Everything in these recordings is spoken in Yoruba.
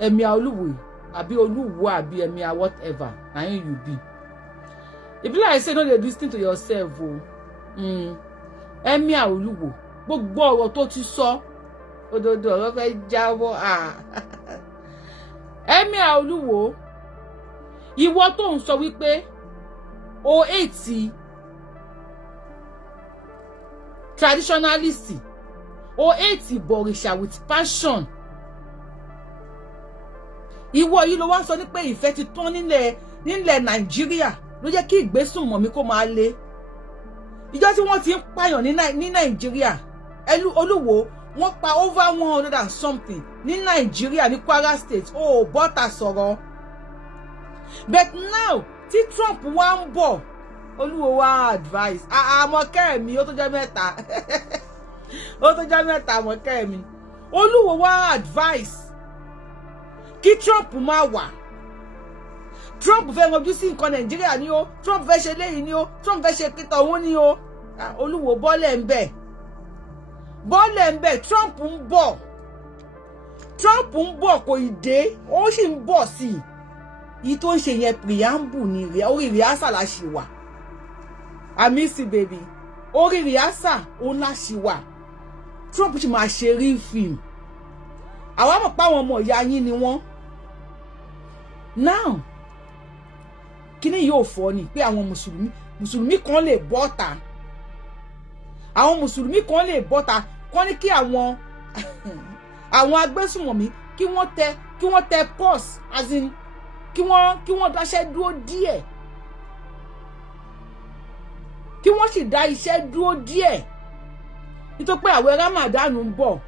Emir Oluwo, abi Oluwo, abi Emir whatever. Na him you be. If you like say no dey listen to yourself o. Emir Oluwo, gbogbo ọ̀rọ̀ tó ti sọ, ododo ọ̀rọ̀ fẹ́ jáwọ́ Emir Oluwo, ìwọ tó ń sọ wípé o hate traditionalist, o hate Borisha with passion. Ìwọ yìí ló wá sọ ní pé ìfẹ́ ti tán nílẹ̀ Nàìjíríà ló jẹ́ kí ìgbésùnmọ̀mí kó máa le. Ìjọ́ tí wọ́n ti ń pààyàn ní Nàìjíríà, Olúwo wọ́n pa over 100 and something ní Nàìjíríà ní Kwara State. Oh, bọ́tà sọ̀rọ̀. But now tí Trump wá ń bọ̀, Olúwo wá advice. Àmọ̀kẹ́ mi ó tó jẹ́ mẹ́ta. Ó tó jẹ́ mẹ́ta àmọ̀kẹ́ mi. Olúwo wá advice kí Trump má wà. Trump fẹ́ rọjú sí nǹkan Nàìjíríà ni ó. Trump fẹ́ ṣe léyìí ni ó. Trump fẹ́ ṣe kíta òun ni ó. Olúwo bọ́lẹ̀ ń bẹ̀. Bọ́lẹ̀ ń bẹ̀. Trump ń bọ̀. Trump ń bọ̀ kò ì dé. Ó sì ń bọ̀ sí i. Yìí tó ń ṣe yẹn preamble ni orí rìásà la ṣì wà. I miss you baby. Orí rìásà ó la ṣì wà. Trump sì máa ṣe real film. Àwa mọ̀ pé àwọn ọmọ ìyá yín ni wọ́n. Now kíni yóò fọ́ ni pé àwọn mùsùlùmí kan lè bọ́ta. Àwọn mùsùlùmí kan lè bọ́ta kàn ní kí àwọn agbésùnmọ̀mí kí wọ́n tẹ pause as in kí wọ́n dáṣẹ́ dúró díẹ̀. Kí wọ́n sì dá iṣẹ́ dúró díẹ̀. Nítorí pé àwẹ̀ Ramadan ń bọ̀.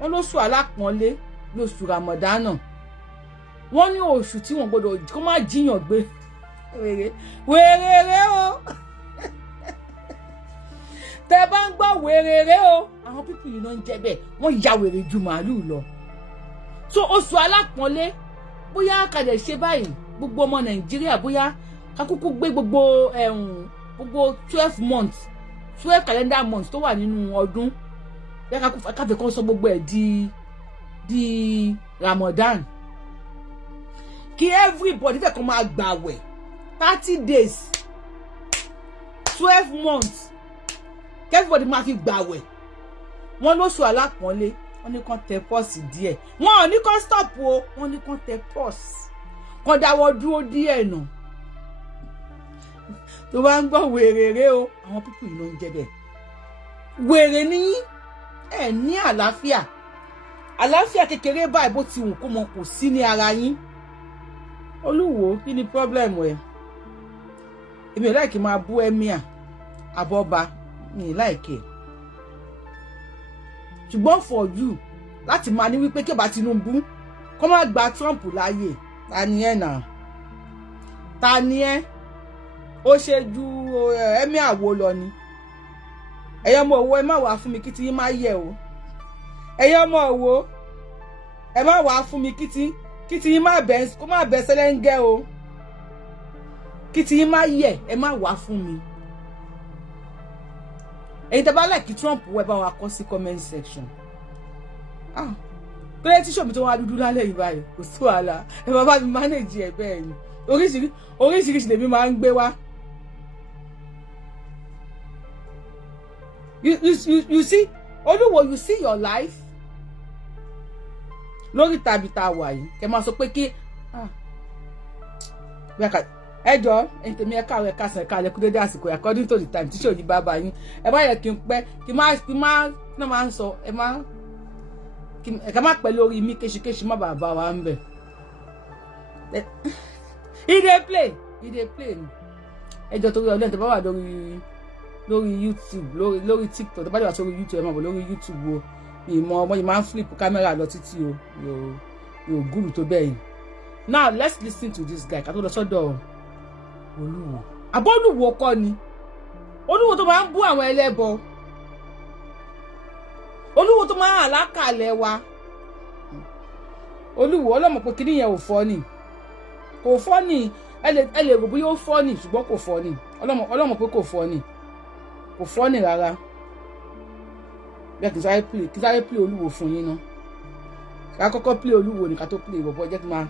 Wọ́n lóṣù alápọ̀nlé lóṣù Ramadan. Wọ́n ní oṣù tí wọ́n gbọ́dọ̀ kó má jiyàn gbé. Wèrèrè o. Tẹ́ bá ń gbọ́ wèrèrè o. Àwọn pípì yìí náà ń jẹ́ bẹ́ẹ̀. Wọ́n ya wèrè ju màálù lọ. So oṣù alápọ̀nlé bóyá ká dẹ̀ ṣe báyìí gbogbo ọmọ Nàìjíríà bóyá ká kúkú gbé gbogbo 12 months 12 calendar months tó wà nínú ọdún. Ká fẹ́ kó sọ gbogbo ẹ̀ di Ramadan. Kí everybody fẹ́ kó máa gbààwẹ̀ 30 days 12 months. Kí everybody máa fi gbààwẹ̀. Wọ́n lóṣù alápọ̀nlé. Wọ́n ní kàn tẹ pause díẹ̀. Wọ́n ò ní kàn stop o. Wọ́n ní kàn tẹ pause. Kàn dáwọ́ dúró díẹ̀ nà. Tó bá ń gbọ́ wèrèrè o. Àwọn pípù yìí ló ń jẹ́ bẹ́ẹ̀. Wèrè ni yín. Ẹ ní àlàáfíà. Àlàáfíà kékeré báyìí bó ti wù kó mọ kò sí ní ara yín. Olúwo kí ni problem ẹ? Èmi ò like máa bú Emir Abọ́ba. Mi ò like. Ṣùgbọ́n for you láti máa ní wípé kí bá Tinubu kó má gba Trump láyè. Ta ni ẹ náà? Ta ni ẹ? Ó ṣe ju Emir wo lọ ni? Ẹ̀yin ọmọ Òwò ẹ má wá fún mi kí tí yín má yẹ̀ o. Ẹ̀yin ọmọ Òwò ẹ má wá fún mi kí tí yín má bẹ́ kó má bẹ́ sẹ́lẹ́ńgẹ́ o. Kí tí yín má yẹ̀ ẹ má wá fún mi. Ẹ̀yin tẹ́ bá like Trump wẹ́ bá wa kọ sí comment section. Pé tí show mi tó wá dúdú lálẹ́ yìí báyìí kò sí wàhálà. Ẹ bá mi manage ẹ bẹ́ẹ̀ ni. Oríṣiríṣi lèmi máa ń gbé wá. You see, Olúwo, you see your life. Lórí tàbí tá wà yìí. Kẹ́ máa sọ pé kí ẹjọ́ ẹ̀yin tèmi ẹ káàárọ̀ ẹ káàsán ẹ káalẹ́ kú dédé àsìkò according to the time tí ṣòyí bàbá yín. Ẹ bá yẹ kí n pẹ́ kí má náà máa ń sọ ẹ má pẹ́ lórí mi kéṣikéṣi má bàbá wa ń bẹ̀. He dey play ni. Ẹjọ́ torí ọlọ́run tẹ́ bá wà lórí YouTube lórí TikTok tẹ́ bá wà sórí YouTube ẹ máa bọ̀ lórí YouTube o. Ìmọ̀ ọmọ yìí máa ń flip camera lọ títí o. Yóò gúrù tó bẹ́ẹ̀ yìí. Now let's listen to this guy ká tó lọ sọ́dọ̀ Olúwo. Abọ́lúwo kọ́ ni. Olúwo tó máa ń bú àwọn ẹlẹ́bọ. Olúwo tó máa ń àlákàlẹ̀ wa. Olúwo ọlọ́mọ pé kíní yẹn ò fọ́ ni. Kò fọ́ ni. Ẹ lè rò bóyá ó fọ́ ni ṣùgbọ́n kò fọ́ ni. Ọlọ́mọ pé kò fọ́ ni. Kò fọ́ ni rárá. Bẹ́ẹ̀ kí sáré play Olúwo fún yín ná. ká kọ́kọ́ play Olúwo ní ká tó play Bobo jẹ́ kí máa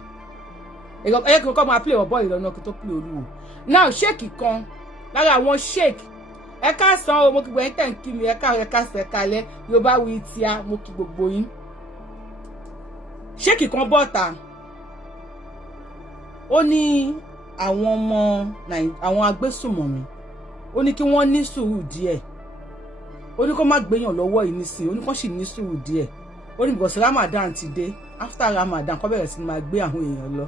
kọ́kọ́ máa play Bobo ìlọ́nà kí tó play Olúwo. Now sheik kan lára àwọn sheik ẹ ká san o mo kí gbogbo yín tẹ̀ ń kí mi ẹ ká sẹ̀ kalẹ̀ Yorùbá wí tíá mo kí gbogbo yín. Sheik kan bọ́ta ó ní àwọn agbésùnmọ̀mí ó ní kí wọ́n ní sùúrù díẹ̀ ó ní kó má gbéyàn lọ́wọ́ yìí nísìn ó ní kó sì ní sùúrù díẹ̀ ó ní because Ramadan ti dé after Ramadan kó bẹ̀rẹ̀ sí máa gbé àwọn èèyàn lọ.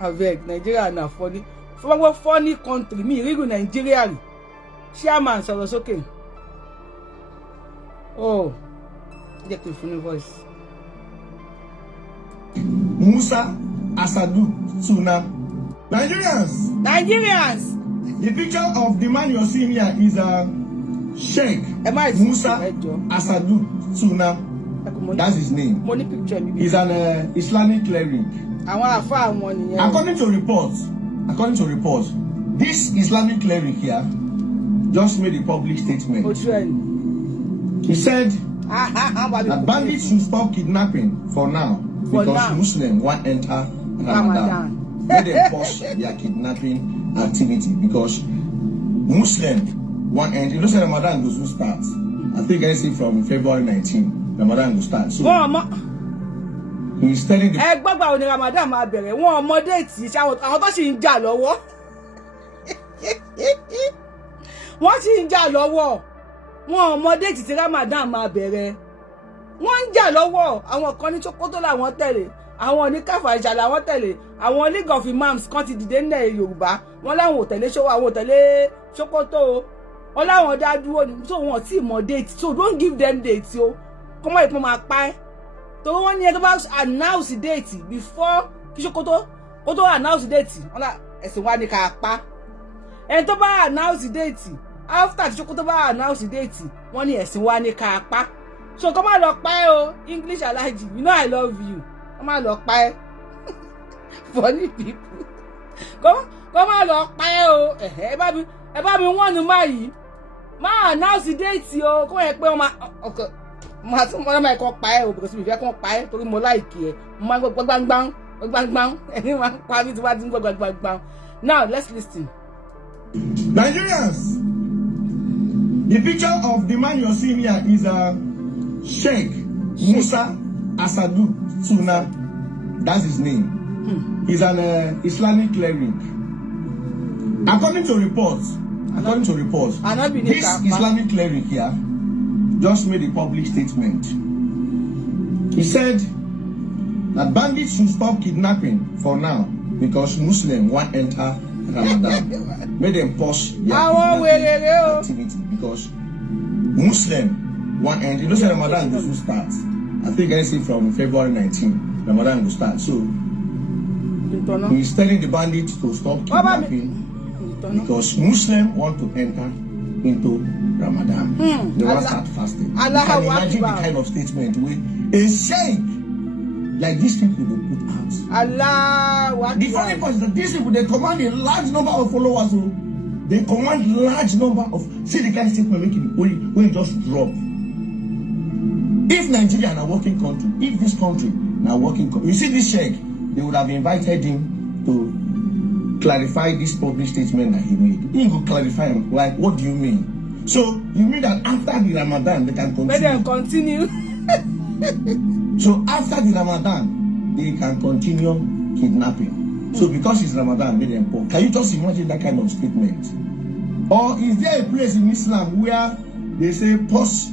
Abeg Nigeria na funny country mi ìrírù Nigeria rí chairman sọ̀rọ̀ sókè oh jẹ́ kí n fún ní voice. Musa Asadu Suna. Nigerians. The picture of the man you're seeing here is a Sheikh Musa Asadu Suna. That's his name. He's an Islamic cleric. According to reports, this Islamic cleric here just made a public statement. He said that bandits should stop kidnapping for now because Muslims won't enter Ramadan. Let them pause their kidnapping activity because Muslims won't enter. You know, say Ramadan goes to start. I think I see from February 19, Ramadan will start. So he's telling the gbogbo àwọn Ramadan máa bẹ̀rẹ̀ wọn ọmọ déètì àwọn tó sì ń jà lọ́wọ́ wọ́n sì ń jà lọ́wọ́ wọn ọmọ déètì tí Ramadan máa bẹ̀rẹ̀ wọ́n ń jà lọ́wọ́ àwọn kan ní Sokoto làwọn tẹ̀lé àwọn ní Káfàǹṣà làwọn tẹ̀lé àwọn League of Imams kan ti dìde nílẹ̀ Yorùbá wọ́n láwọn ò tẹ̀lé àwọn ò tẹ̀lé Sokoto wọ́n láwọn dá dúró ní so wọn tí mọ date so don't give them date o kọ́mọ ìpín máa pa ẹ́ torí wọ́n ní ẹgbẹ́ bá announce date before kí Sokoto kó tó announce date wọ́n lá ẹ̀sìn wa ní ká pa ẹni tó bá announce date after tí Sokoto bá announce date wọ́n ní ẹ̀sìn wa ní ká pa so kọ́ máa lọ pa ẹ́ o English Alhaji you know I love you kọ́ máa lọ pa ẹ́ funny people kọ́ máa lọ pa ẹ́ o ẹ bá mi wọ́n nu máa yìí máa announce date o kó yẹ pé wọ́n máa máa tún mọ́ máa kọ́ pa ẹ́ o because mi fẹ́ kọ́ pa ẹ́ torí mo láìkì ẹ́ mo máa gbọ́ gbangban ẹni máa pa mí tí wọ́n ti ń gbọ́ gbangban. Now let's listen. Nigerians, the picture of the man you're seeing here is a Sheikh Musa Asadu Suna. That's his name. He's an Islamic cleric. According to reports, this Islamic cleric here just made a public statement. He said that bandits should stop kidnapping for now because Muslims won't enter Ramadan. Made them pause their kidnapping activity because Muslims won't enter. You know, say Ramadan will start. I think I see from February 19, Ramadan will start. So he's telling the bandits to stop kidnapping because Muslims want to enter into Ramadan. They want to start fasting. You can imagine the kind of statement where a sheikh like these people they put out. The funny part is that these people they command a large number of followers. They command large number of see the kind of statement making when you just drop. If Nigeria are a working country, if this country are working country, you see this sheikh, they would have invited him to clarify this public statement that he made. He could clarify him, like, what do you mean? So you mean that after the Ramadan they can continue? Let them continue. So after the Ramadan they can continue kidnapping. So because it's Ramadan, they them poor. Can you just imagine that kind of statement? Or is there a place in Islam where they say post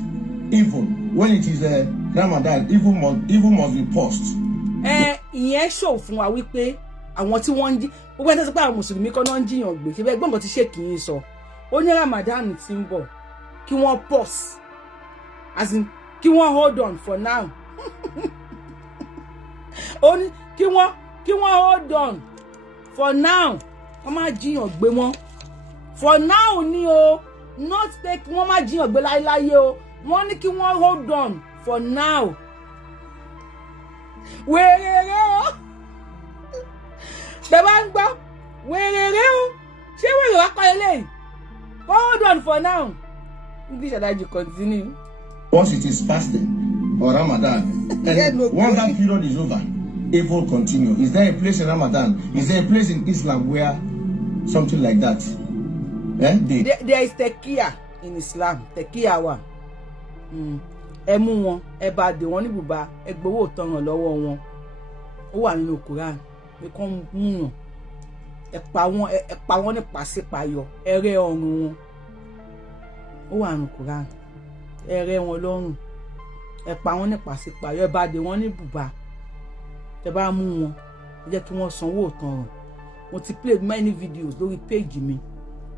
evil when it is a Ramadan? Evil must be post. Ìyẹn show fún wa wípé àwọn tí wọ́n ń jí gbogbo ẹni tó sọ pé àwọn mùsùlùmí kan náà ń jiyàn gbé ṣe bẹ́ẹ̀ gbọ́n kan ti ṣe kì í sọ ó ní Ramadan tí ń bọ̀ kí wọ́n pause as in kí wọ́n hold on for now ó ní kí wọ́n hold on for now wọ́n máa jiyàn gbé wọn for now ni o not take wọ́n máa jiyàn gbé láéláé o wọ́n ní kí wọ́n hold on for now wèrèrè o bẹ́ẹ̀ bá ń gbọ́ wèrèrè o ṣé wèrè wá kọ́ eléyìí hold on for now. English Alhaji continue. Once it is fasting, or Ramadan. And once that period is over, it will continue. Is there a place in Ramadan? Is there a place in Islam where something like that? There is tekiya in Islam. Tekiya wa. Ẹ mú wọn, ẹ bá dè wọ́n ní bùbá, ẹ gbowó ìtanràn lọ́wọ́ wọn. Ó wà nínú Quran. Ẹ kàn mú wọn. Ẹ pa wọ́n ní pàṣípàyọ. Ẹ rẹ́ ọrùn wọn. Ó wà nínú Quran. Ẹ rẹ́ wọn lọ́rùn. Ẹ pa wọ́n ní pàṣípàyọ. Ẹ bá dè wọ́n ní bùbá. Tẹ́ bá mú wọn, ẹ jẹ́ kí wọ́n sanwó ìtanràn. Mo ti play many videos lórí page mi.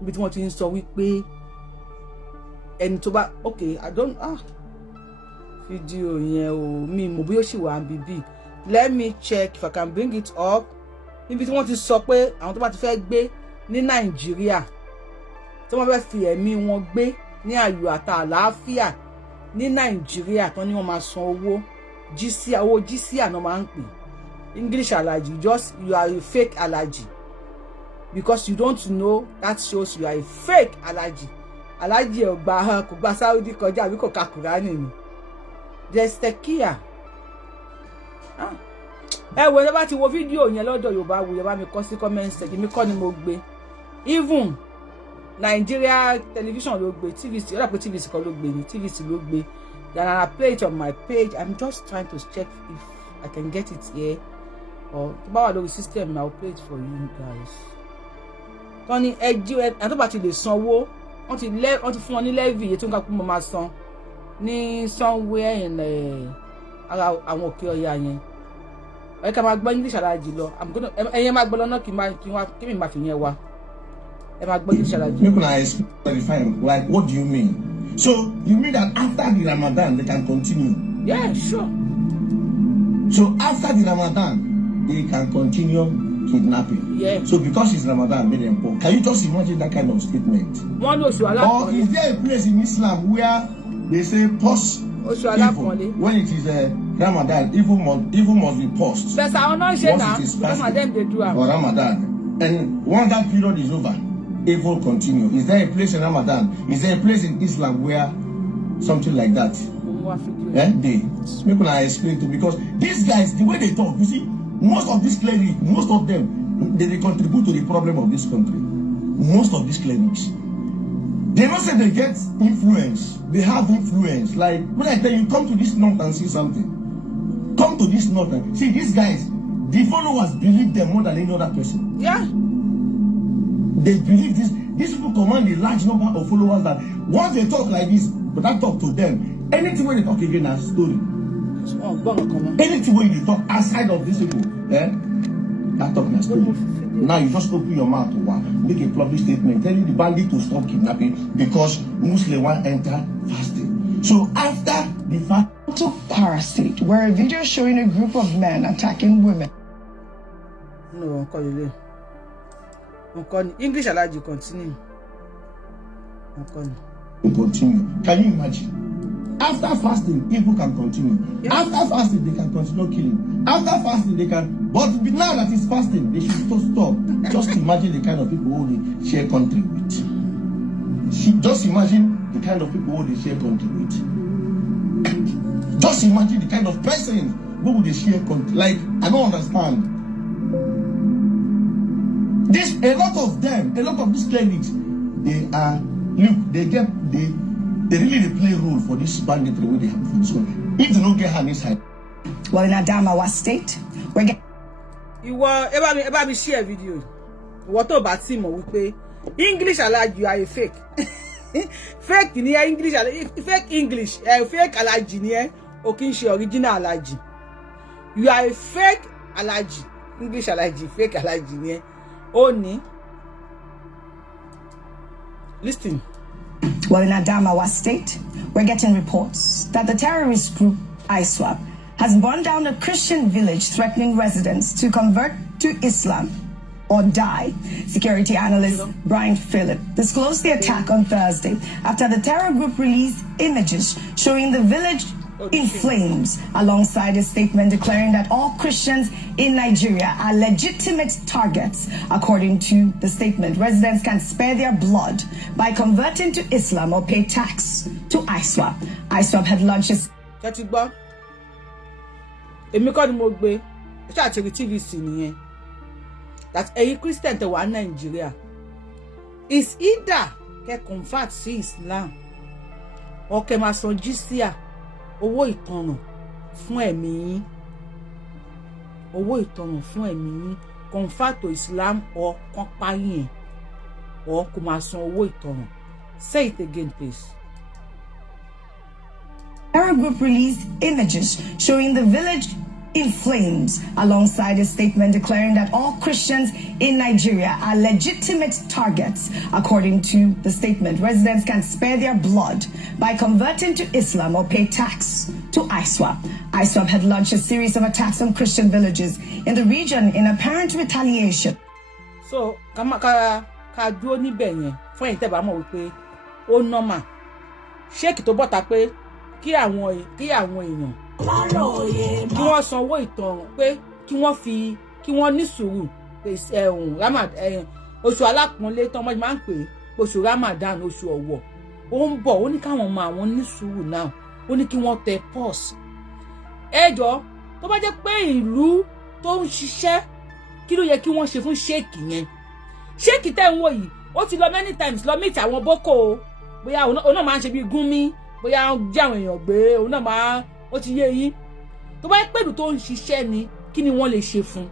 Níbi tí wọ́n ti ń sọ wípé ẹni tó bá okay, I don't Fidio yẹn o mi mo bí ó sì wà bíbí. Let me check if I can bring it up. Níbi tí wọ́n ti sọ pé àwọn tó bá ti fẹ́ gbé ní Nàìjíríà tí wọ́n fẹ́ fi ẹ̀mí wọn gbé ní ayọ̀ àti àlàáfíà ní Nàìjíríà tán ni wọ́n máa san owó jísíà náà máa ń pè. English allergy, you are a fake allergy. Because you don't know, that shows you are a fake allergy. Allergy kò gba Saudi kọjá àbí kò ka Kùránì ni. There's tekiya. Wo ló bá ti wo fídíò yẹn lọ́dọ̀ Yorùbá wo, bá mi kọ sí comment section, mi kọ́ ni mo gbé. Even Nigeria television ló gbé, TVC, ó dà pé TVC kọ́ ló gbé ni, TVC ló gbé. Then I play it on my page. I'm just trying to check if I can get it here. Or tó bá wà lórí system, I'll play it for you guys. Tọ́ni ẹjí ẹ̀ tó bá ti lè sanwó, wọ́n ti fún wọn ní levy èyí tó ń ká kú mo máa san ní somewhere in ara àwọn òkè ọya yẹn. Ẹ ká máa gbọ́ English allergy lọ. Ẹ̀yin máa gbọ́ lọ́nà kí mi máa fi yẹn wá. Ẹ máa gbọ́ English allergy. People are clarifying, like, what do you mean? So you mean that after the Ramadan they can continue? Yeah, sure. So after the Ramadan they can continue kidnapping. Yeah. So because it's Ramadan, made them poor. Can you just imagine that kind of statement? Or is there a place in Islam where they say post evil when it is Ramadan? Evil must be post. But I don't know Ramadan they do. Or Ramadan, and once that period is over, evil continue. Is there a place in Ramadan? Is there a place in Islam where something like that? People are explaining to, because these guys, the way they talk, you see. Most of these clerics, most of them, they contribute to the problem of this country. Most of these clerics. They don't say they get influence. They have influence. Like, when I tell you, come to this north and see something. Come to this north and see these guys. The followers believe them more than any other person. Yeah. They believe this. These people command a large number of followers that once they talk like this, but I talk to them, anything when they talk again is a story. Anything when you talk outside of this people, that talk is story. Now you just open your mouth to make a public statement telling the bandit to stop kidnapping because Muslim want enter fasting. So after the fast to Para State, where a video showing a group of men attacking women. No, Uncle English allergy continue. Continue. Can you imagine? After fasting, people can continue. Yeah. After fasting, they can continue killing. After fasting, they can. But now that it's fasting, they should stop. Just imagine the kind of people who they share country with. Just imagine the kind of people who they share country with. Just imagine the kind of person who they share country. Like, I don't understand. A lot of these clerics, they are. Look, they really play a role for this banditry where they have for this country. If they don't get her inside. Well, in Adamawa State, we're getting. Eba mi share video. Ìwọ tó bá ti mọ̀ wípé English allergy, you are a fake. Fake ni English allergy. Fake English. Fake allergy ni o kì í ṣe original allergy. You are a fake allergy. English allergy, fake allergy ni o ní. Listen. Well, in Adamawa State, we're getting reports that the terrorist group ISWAP has burned down a Christian village, threatening residents to convert to Islam or die. Security analyst Brian Phillip disclosed the attack on Thursday after the terror group released images showing the village in flames, alongside a statement declaring that all Christians in Nigeria are legitimate targets. According to the statement, residents can spare their blood by converting to Islam or pay tax to ISWAP. ISWAP had launched a... èmi kọ́ ni mo gbé ṣé àti rí TVC nìyẹn that ẹ̀yin Christian tẹ́ wà ní Nàìjíríà is either kẹ́ convert sí Islam or kẹ́ máa san jizya owó ìtanràn fún ẹ̀mí yín owó ìtanràn fún ẹ̀mí yín convert to Islam or kan pa yín or kó máa san owó ìtanràn. Say it again, please. Terror group released images showing the village in flames, alongside a statement declaring that all Christians in Nigeria are legitimate targets. According to the statement, residents can spare their blood by converting to Islam or pay tax to ISWAP. ISWAP had launched a series of attacks on Christian villages in the region in apparent retaliation. So, ka dúró níbẹ̀ yẹn fún ẹ̀yin tẹ́ bá mọ̀ wípé ó normal. Sheikh tó bọ́ta pé kí àwọn èèyàn kí wọ́n san owó ìtanràn pé kí wọ́n ní sùúrù pé oṣù alápọ̀nlé tán wọ́n máa ń pè oṣù Ramadan oṣù ọ̀wọ̀ ó ń bọ̀ ó ní káwọn ọmọ àwọn ní sùúrù náà ó ní kí wọ́n tẹ pause. Ẹjọ́ tó bá jẹ́ pé ìlú tó ń ṣiṣẹ́ kí ló yẹ kí wọ́n ṣe fún Sheikh yẹn. Sheikh tẹ́ ń wò yìí ó ti lọ many times lọ meet àwọn boko bóyá òun náà máa ń ṣe bí gúnmí bóyá jẹ́ àwọn èèyàn gbé òun náà máa ó ti yé yín tó bá pẹ̀lú tó ń ṣiṣẹ́ ni kí ni wọ́n lè ṣe fún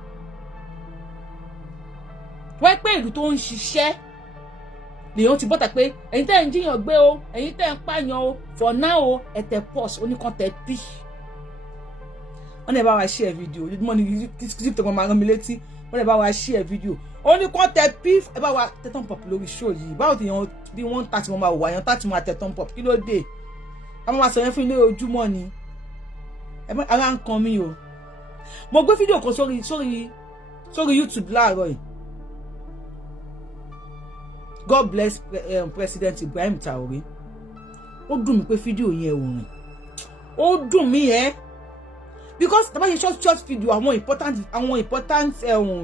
tó bá pẹ̀lú tó ń ṣiṣẹ́ lèyàn ti bọ́ta pé ẹ̀yin tẹ́ ń jiyàn gbé o ẹ̀yin tẹ́ ń pààyàn o for now o ẹ̀tẹ̀ pause oníkan tẹ̀ pí wọ́n lè bá wa share video ojúmọ́ ni kí tó máa rán mi létí wọ́n lè bá wa share video oníkan tẹ̀ pí ẹ bá wa tẹ̀ thumb up lórí show yìí báwo ti yan bí wọ́n ń tàtí wọn máa wà yan tàtí máa tẹ̀ thumb up kí ló dé àwọn máa sọ yẹn fún ilé ojúmọ́ ni ara ń kan mi o mo gbé fídíò kan sórí YouTube láàárọ̀ yìí God bless President Ibrahim Traore ó dùn mí pé fídíò yẹn ò rìn ó dùn mí because tá bá ṣe short video àwọn important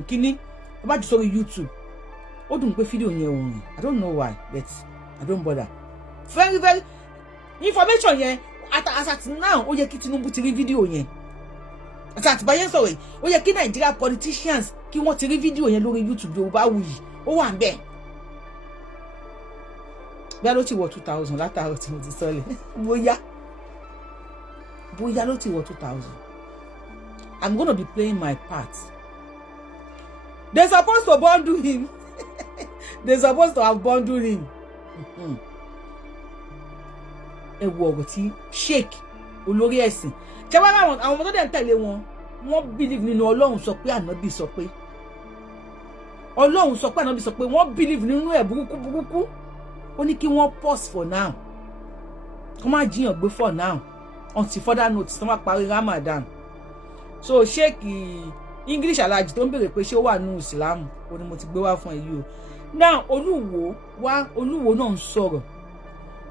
kíní tá bá jù sórí YouTube ó dùn mí pé fídíò yẹn ò rìn I don't know why but I don't bother very very information yẹn as at now ó yẹ kí Tinubu ti rí fídíò yẹn as at báyẹn sọ̀rọ̀ yìí ó yẹ kí Nigeria politicians kí wọ́n ti rí fídíò yẹn lórí YouTube Yorùbáwùyí ó wà ń bẹ̀ bí a ló ti wọ 2000 látàárọ̀ tí mo ti sọlẹ̀ bóyá ló ti wọ 2000 I'm gonna be playing my part. They supposed to bundle him they supposed to have bundled him. Ẹ wo ọ̀rọ̀ tí Sheikh olórí ẹ̀sìn ṣe wá láwọn àwọn ọmọ tó dẹ̀ ń tẹ̀lé wọ́n believe nínú Ọlọ́run sọ pé ànábì sọ pé Ọlọ́run sọ pé ànábì sọ pé wọ́n believe nínú ẹ̀ burúkú ó ní kí wọ́n pause for now kó má jiyàn gbé for now until further notice tó má parí Ramadan. So Sheikh English Alhaji tó ń béèrè pé ṣé ó wà nínú Islam ó ní mo ti gbé wá fún ẹ yìí o. Now Olúwo náà ń sọ̀rọ̀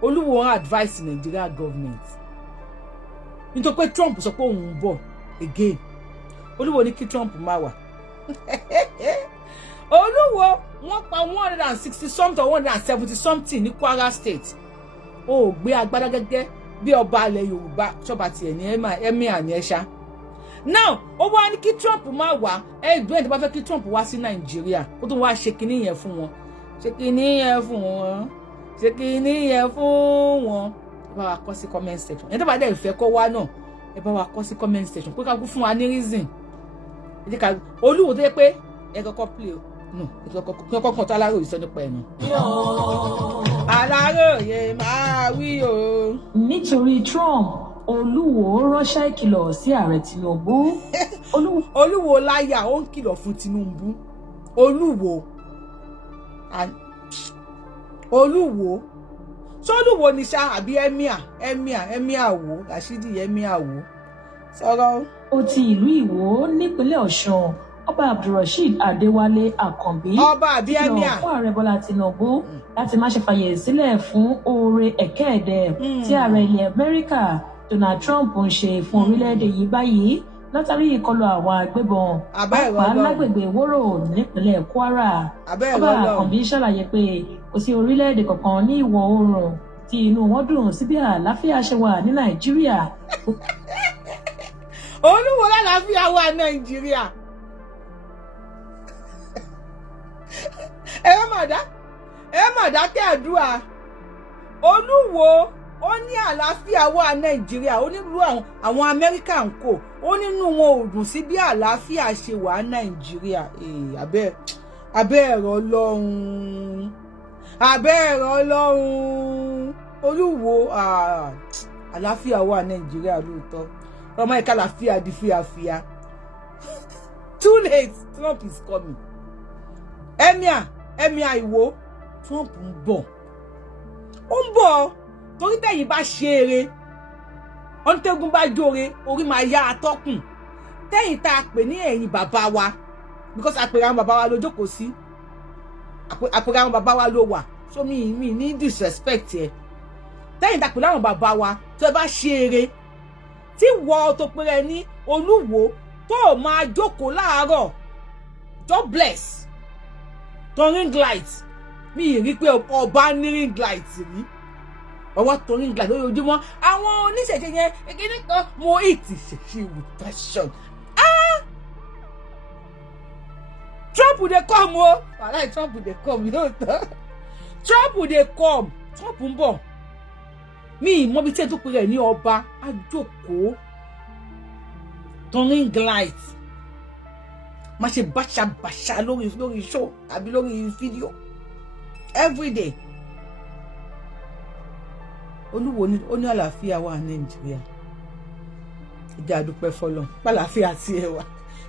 Olúwo advice Nigeria government nítorí pé Trump sọ pé òun ń bọ̀ again Olúwo ní kí Trump má wà Olúwo wọ́n pa 160 something or 170 something ní Kwara State ó gbé agbádá gẹ́gẹ́ bí ọba ilẹ̀ Yorùbá ṣọba tiẹ̀ ní emir ní ẹ̀ṣá. Now ó wá ní kí Trump má wà ẹgbẹ́ ẹ̀ tó bá fẹ́ kí Trump wá sí Nàìjíríà ó tún wá ṣe kinní yẹn fún wọn ṣe kinní yẹn fún wọn ẹ bá wa kọ sí comment section ẹ tó bá dẹ̀ fẹ́ kó wá náà ẹ bá wa kọ sí comment section pé ká kú fún wa ní reason ẹ jẹ́ ká Olúwo tó yẹ pé ẹ kọ́kọ́ play no ẹ kọ́kọ́ kan tó Aláròyé sọ nípa ẹ̀ nù. Aláròyé máa wí o. Nítorí Trump Olúwo ránṣẹ́ ìkìlọ̀ sí ààrẹ Tinubu. Olúwo láyà ó ń kìlọ̀ fún Tinubu. Olúwo sólúwo ní ṣá àbí emir wo Rashidi emir wo sọ̀rọ̀. Ó ti ìlú Ìwó nípínlẹ̀ Ọ̀ṣun Ọba Abdulrasheed Adéwálé Àkànbí àbí emir fún ààrẹ Bọ́lá Tinubu láti má ṣe fàyè sílẹ̀ fún oore ẹ̀kẹ́ẹ̀dẹ̀ tí ààrẹ ilẹ̀ Amẹ́ríkà Donald Trump ń ṣe fún orílẹ̀-èdè yìí báyìí látàrí ìkọlù àwọn agbébọn pàápàá lágbègbè Wóró nípínlẹ̀ Kwara. Ọba Àkànbí ṣàlàyé pé kò sí orílẹ̀-èdè kankan ní ìwọ̀ oòrùn tí inú wọn dùn sí bí àlàáfíà ṣe wà ní Nàìjíríà. Olúwo lálàáfíà wà Nàìjíríà. ẹ má dá kẹ́ẹ̀dúà. Olúwo ó ní àlàáfíà wà Nàìjíríà, ó nílùú àwọn Amẹ́ríkà ń kó, ó nínú wọn ò dùn sí bí àlàáfíà ṣe wà Nàìjíríà. Abẹ́ ẹ̀rọ Ọlọ́run. Olúwo àlàáfíà wà Nàìjíríà lóòótọ́. Ọmọ ìka àlàáfíà di fíafíà. Too late, Trump is coming. Emir Ìwó, Trump ń bọ̀. Ó ń bọ̀ torí tẹ̀yìn bá ṣe eré, ọ̀ntẹ́gun bá jóore, orí máa yá atọ́kùn. Tẹ̀yìn tá a pè ní ẹ̀yìn bàbá wa, because àpèrè àwọn bàbá wa ló jókòó sí. Àpèrè àwọn bàbá wa ló wà. So mi ní disrespect ẹ. Tẹ̀yìn tá a pè láwọn bàbá wa, tó bá ṣe eré, tí wọ́ tó pèrè ní Olúwo tó máa jókòó láàárọ̀, God bless. Tó ring light. Mi rí pé ọba ní ring light rí. Ọwọ́ tó ring light lójoojúmọ́. Àwọn oníṣẹ̀ṣe yẹn kíní kan mo ìtì ṣèṣì with passion. Trump dey come o. Wàhálà Trump dey come lóòótọ́. Trump dey come. Trump ń bọ̀. Mi mọ̀ bí tí ẹ tó pèrè ní ọba á jókòó. Tó ring light. Má ṣe bàṣà lórí show àbí lórí Fidio every day. Olúwo ní ó ní àlàáfíà wà Nàìjíríà. Ìjà àdúpẹ́ fọ́lọ́run pàlàáfíà tí ẹ wà.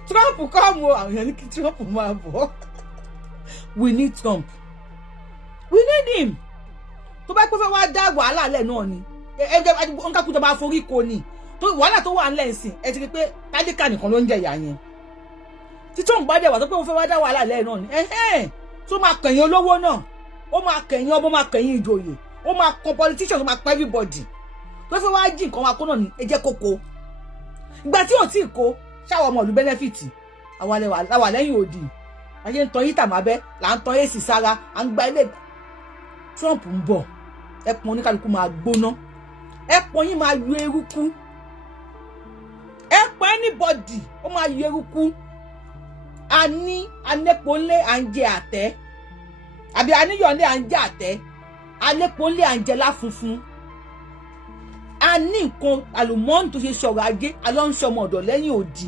Trump kọ́ mo àwọn èèyàn ní kí Trump máa bọ̀. We need Trump. We need him. Tó bá pẹ́ fẹ́ wá dá wàhálà lẹ̀ náà ni. Nǹkan kújọ máa forí ko ni. Tó wàhálà tó wà ńlẹ̀ ńsìn ẹ ti rí pé tádíkà nìkan ló ń jẹ ìyà yẹn. Tí Trump bá dẹ̀ wà tó pé ó fẹ́ wá dá wàhálà lẹ̀ náà ni. Tó máa kẹ̀yìn olówó náà. Ó máa kẹ̀yìn ọmọ, máa kẹ̀yìn ìjòyè. Ó máa kọ politicians, ó máa pa everybody. Tó fẹ́ wá jí nǹkan wa kó náà ni ẹ jẹ́ kókó. Ìgbà tí ò tí ì kó ṣáwọn ọmọ ìlú benefit. Àwa lẹ́yìn òdì. Ayé ń tan yítà máa bẹ́, là ń tan èsì sára, à ń gba ilé. Trump ń bọ̀. Ẹpọn oníkálukú máa gbóná. Ẹpọn yín máa yọ eruku. Ẹpọn anybody ó máa yọ eruku. Anéponlé à ń jẹ àtẹ́. Àbí aníyọ̀nlé à ń jẹ àtẹ́. Anéponlé à ń jẹ láfunfun. A ní nǹkan àlùmọ́ọ́nì tó ṣe sọ̀rọ̀ ajé, alọ́nṣọmọ ọ̀dọ̀ lẹ́yìn òdì.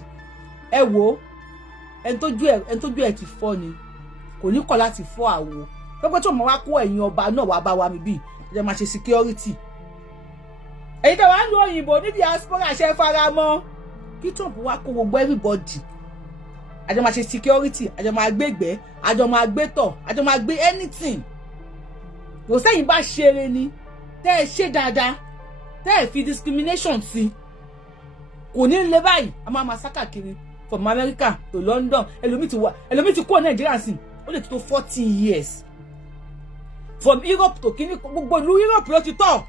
Ẹ wo ẹni tójú ẹ ti fọ́ ni kò ní kọ̀ láti fọ́ àwo. Pẹ́pẹ́ tó mọ̀ wá kó ẹ̀yin ọba náà wá bá wa mi bí ẹ máa ṣe security. Èyí tó wá ń lo òyìnbó ní diaspora ṣe fara mọ́ kí Trump wá kó gbogbo everybody. Àjọ máa ṣe security, àjọ máa gbégbé, àjọ máa gbé tọ̀, àjọ máa gbé anything. Kò sẹ́yìn bá ṣeré ni tẹ́ ẹ ṣe dáadáa, tẹ́ ẹ fi discrimination sí. Kò ní lè báyìí, a máa sá káàkiri from America to London. Ẹlòmíì ti kúrò Nàìjíríà sí, ó lè tó 40 years. From Europe to kíní gbogbo ìlú Europe ló ti tọ̀.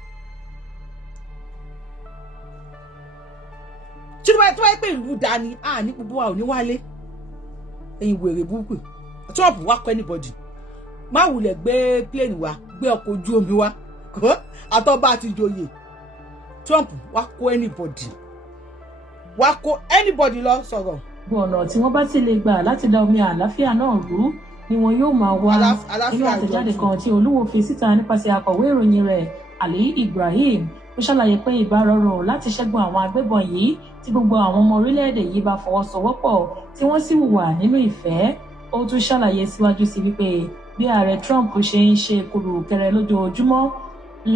Tí wọ́n tó wáyé pé ìlú dání, ní gbogbo wa ò ní wálé. Ẹ̀yin wèrè burúkú. Trump wá kọ́ anybody. Má wulẹ̀ gbé plane wa, gbé ọkọ̀ ojú omi wa. Àtọ́ba àti ìjòyè. Trump wá kó anybody. Wá kó anybody lọ sọ̀rọ̀. Ọ̀nà tí wọ́n bá ti lè gbà láti dá omi àlàáfíà náà rú ni wọn yóò máa wá. Nínú àtẹ̀jáde kan tí Olúwo fi síta nípasẹ̀ akọ̀wé ìròyìn rẹ̀ Ali Ibrahim, ó ṣàlàyé pé ìbá rọrùn láti ṣẹ́gun àwọn agbébọn yìí tí gbogbo àwọn ọmọ orílẹ̀-èdè yìí bá fọwọ́sowọ́pọ̀ tí wọ́n sì hùwà nínú ìfẹ́. Ó tún ṣàlàyé síwájú sí wípé bí ààrẹ Trump ṣe ń ṣe kùrùkẹrẹ lójoojúmọ́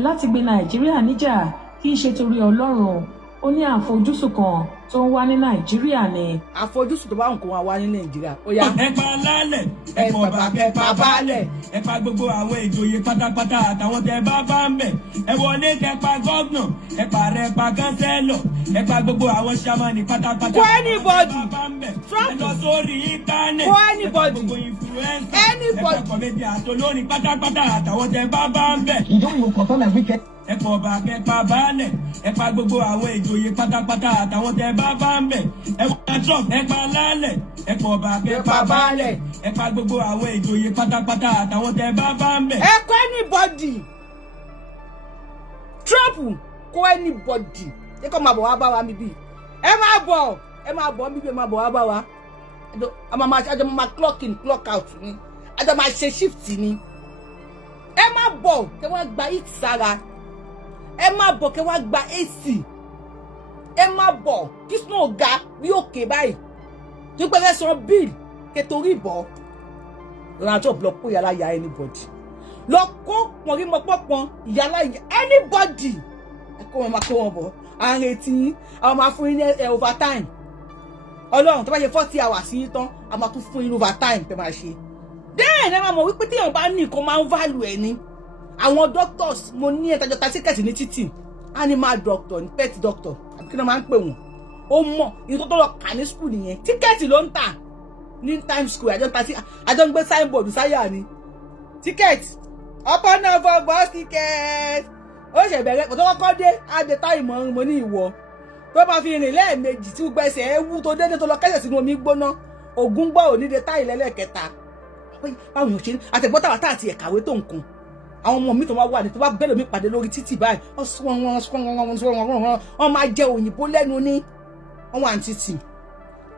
láti gbé Nàìjíríà níjà kì í ṣe torí Ọlọ́run. Ó ní àfojúsùn kan tó ń wá ní Nàìjíríà ni. Àfojúsùn tó bá ń kó wa wá ní Nàìjíríà. Ó yá. Ẹ pa lálẹ̀, ẹ pọ̀ bá kẹ pa baálẹ̀, ẹ pa gbogbo àwọn ìjòyè pátápátá àtàwọn tẹ bá ń bẹ̀. Ẹ wọlé kẹ pa gọ́vnà, ẹ pa rẹ pa kánsẹ́lọ̀, ẹ pa gbogbo àwọn sàmánì pátápátá. Kó anybody. Trump. Ẹ lọ sórí íńtánẹ̀tì. Kó anybody. Ẹ pa gbogbo influencer. Anybody. Ẹ pa kọ̀mẹ́tì àtolórin pátápátá àtàwọn tẹ bá ń bẹ̀. You confirm every case. Ẹ pọ̀ bá kẹ pa baálẹ̀, ẹ pa gbogbo àwọn ìjòyè pátápátá àtàwọn tẹ bá ń bẹ̀. Ẹ wọlé Trump, ẹ pa lálẹ̀, ẹ pọ̀ bá kẹ pa baálẹ̀, ẹ pa gbogbo àwọn ìjòyè pátápátá àtàwọn tẹ bá ń bẹ̀. Ẹ kó anybody. Trump kó anybody. Ẹ kọ́ máa bọ̀ wá bá wa mi bí. Ẹ máa bọ̀. ẹ máa bọ̀ bíbí ẹ máa bọ̀ wá bá wa àjọ máa clock in clock out ni àjọ máa ṣe shift ni ẹ má bọ̀ kẹ́ wá gba heat sára ẹ má bọ̀ kẹ́ wá gba AC ẹ má bọ̀ kí snow ga bí òkè báyìí tí pé fẹ́ san bill kẹtorí bọ̀ ìrìnàjò lọ kó yàrá ya anybody lọ kó pọ̀nrímọ́pọ́pọ́n yàrá anybody ẹ kó wọn máa kó wọn bọ̀ à ń retí àwọn máa fún yín ní overtime ọlọ́run tó bá ṣe 40 hours yín tán a máa tún fún yín overtime tẹ́ máa ṣe then ẹ máa mọ̀ wípé téèyàn bá ní nǹkan máa ń value ẹ̀ ní àwọn doctors mo ní ẹ̀tajọ́ ta tíkẹ́ẹ̀tì ní títì animal doctor ní pet doctor àbí kí ni wọ́n máa ń pè wọ́n ó mọ̀ nǹkan tó lọ kà ní school nìyẹn tíkẹ́ẹ̀tì ló ń tà ní Times Square àjọ ń gbé signboard sáyà ni tíkẹ́ẹ̀tì ọ̀pọ̀ náà fọ bus ticket ó ṣe bẹ̀rẹ̀ kò tó kọ́kọ́ dé àdé táìmù ọ̀run mo ní ìwọ tó bá fi rìn lẹ́ẹ̀mejì tí gbogbo ẹsẹ̀ ẹ wú tó dédé tó lọ kẹ́sẹ̀ sínú omi gbóná ògún gbọ́ òníde táì lẹ́lẹ́kẹta báwo ni o ṣe àtẹ̀gbọ́tà wà tá àti ẹ̀kàwé tó nǹkan àwọn ọmọ mi tó wá wà ní tó bá bẹ́ẹ̀ lómi pàdé lórí títì báyìí wọ́n máa jẹ òyìnbó lẹ́nu ní wọ́n wà ní títì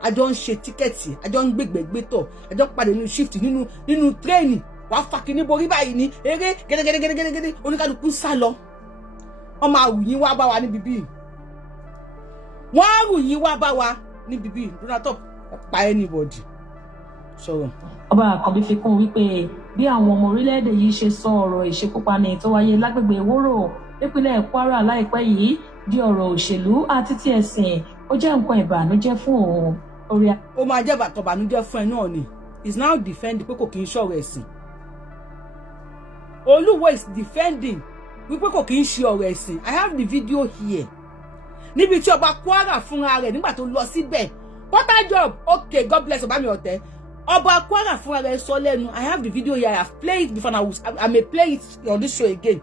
àjọ ń ṣe tíkẹ́ẹ̀tì àjọ ń gbégbégbétọ̀ àjọ pàdé nínú shift nínú tírẹ́ẹ̀nì wàá fàkì ní borí báyìí ní eré gẹ́gẹ́gẹ́gẹ́gẹ́gẹ́ oníkálukú sá lọ wọ́n máa rù yín wá bá wa níbi bíi wọ́n á rù yín wá bá wa níbi bíi Donald Trump pa anybody sọ̀rọ̀. ọba àkànbí fi kún wípé bí àwọn ọmọ orílẹ̀-èdè yìí ṣe sọ ọ̀rọ̀ ìṣekúpani tó wáyé lágbègbè ìwòrò nípínlẹ̀ Kwara láìpẹ́ yìí di ọ̀rọ̀ òṣèlú àti ti ẹ̀sìn ó jẹ́ nǹkan ìbànújẹ́ fún òun. ó máa jẹ́ bàtọ̀ ìbànújẹ́ fún ẹ náà ni is now defending pé kò kì í ṣọ̀rọ̀ ẹ̀sìn. Olúwo is defending wípé kò kì í ṣe ọ̀rọ̀ ẹ̀sìn. I have the video here níbi tí ọba Kwara fúnra rẹ̀ nígbà tó lọ síbẹ̀ quarter job okay God bless ọba mi ọ̀tẹ̀ ọba Kwara fúnra rẹ̀ sọ lẹ́nu. I have the video here. I have played it before and I may play it on this show again.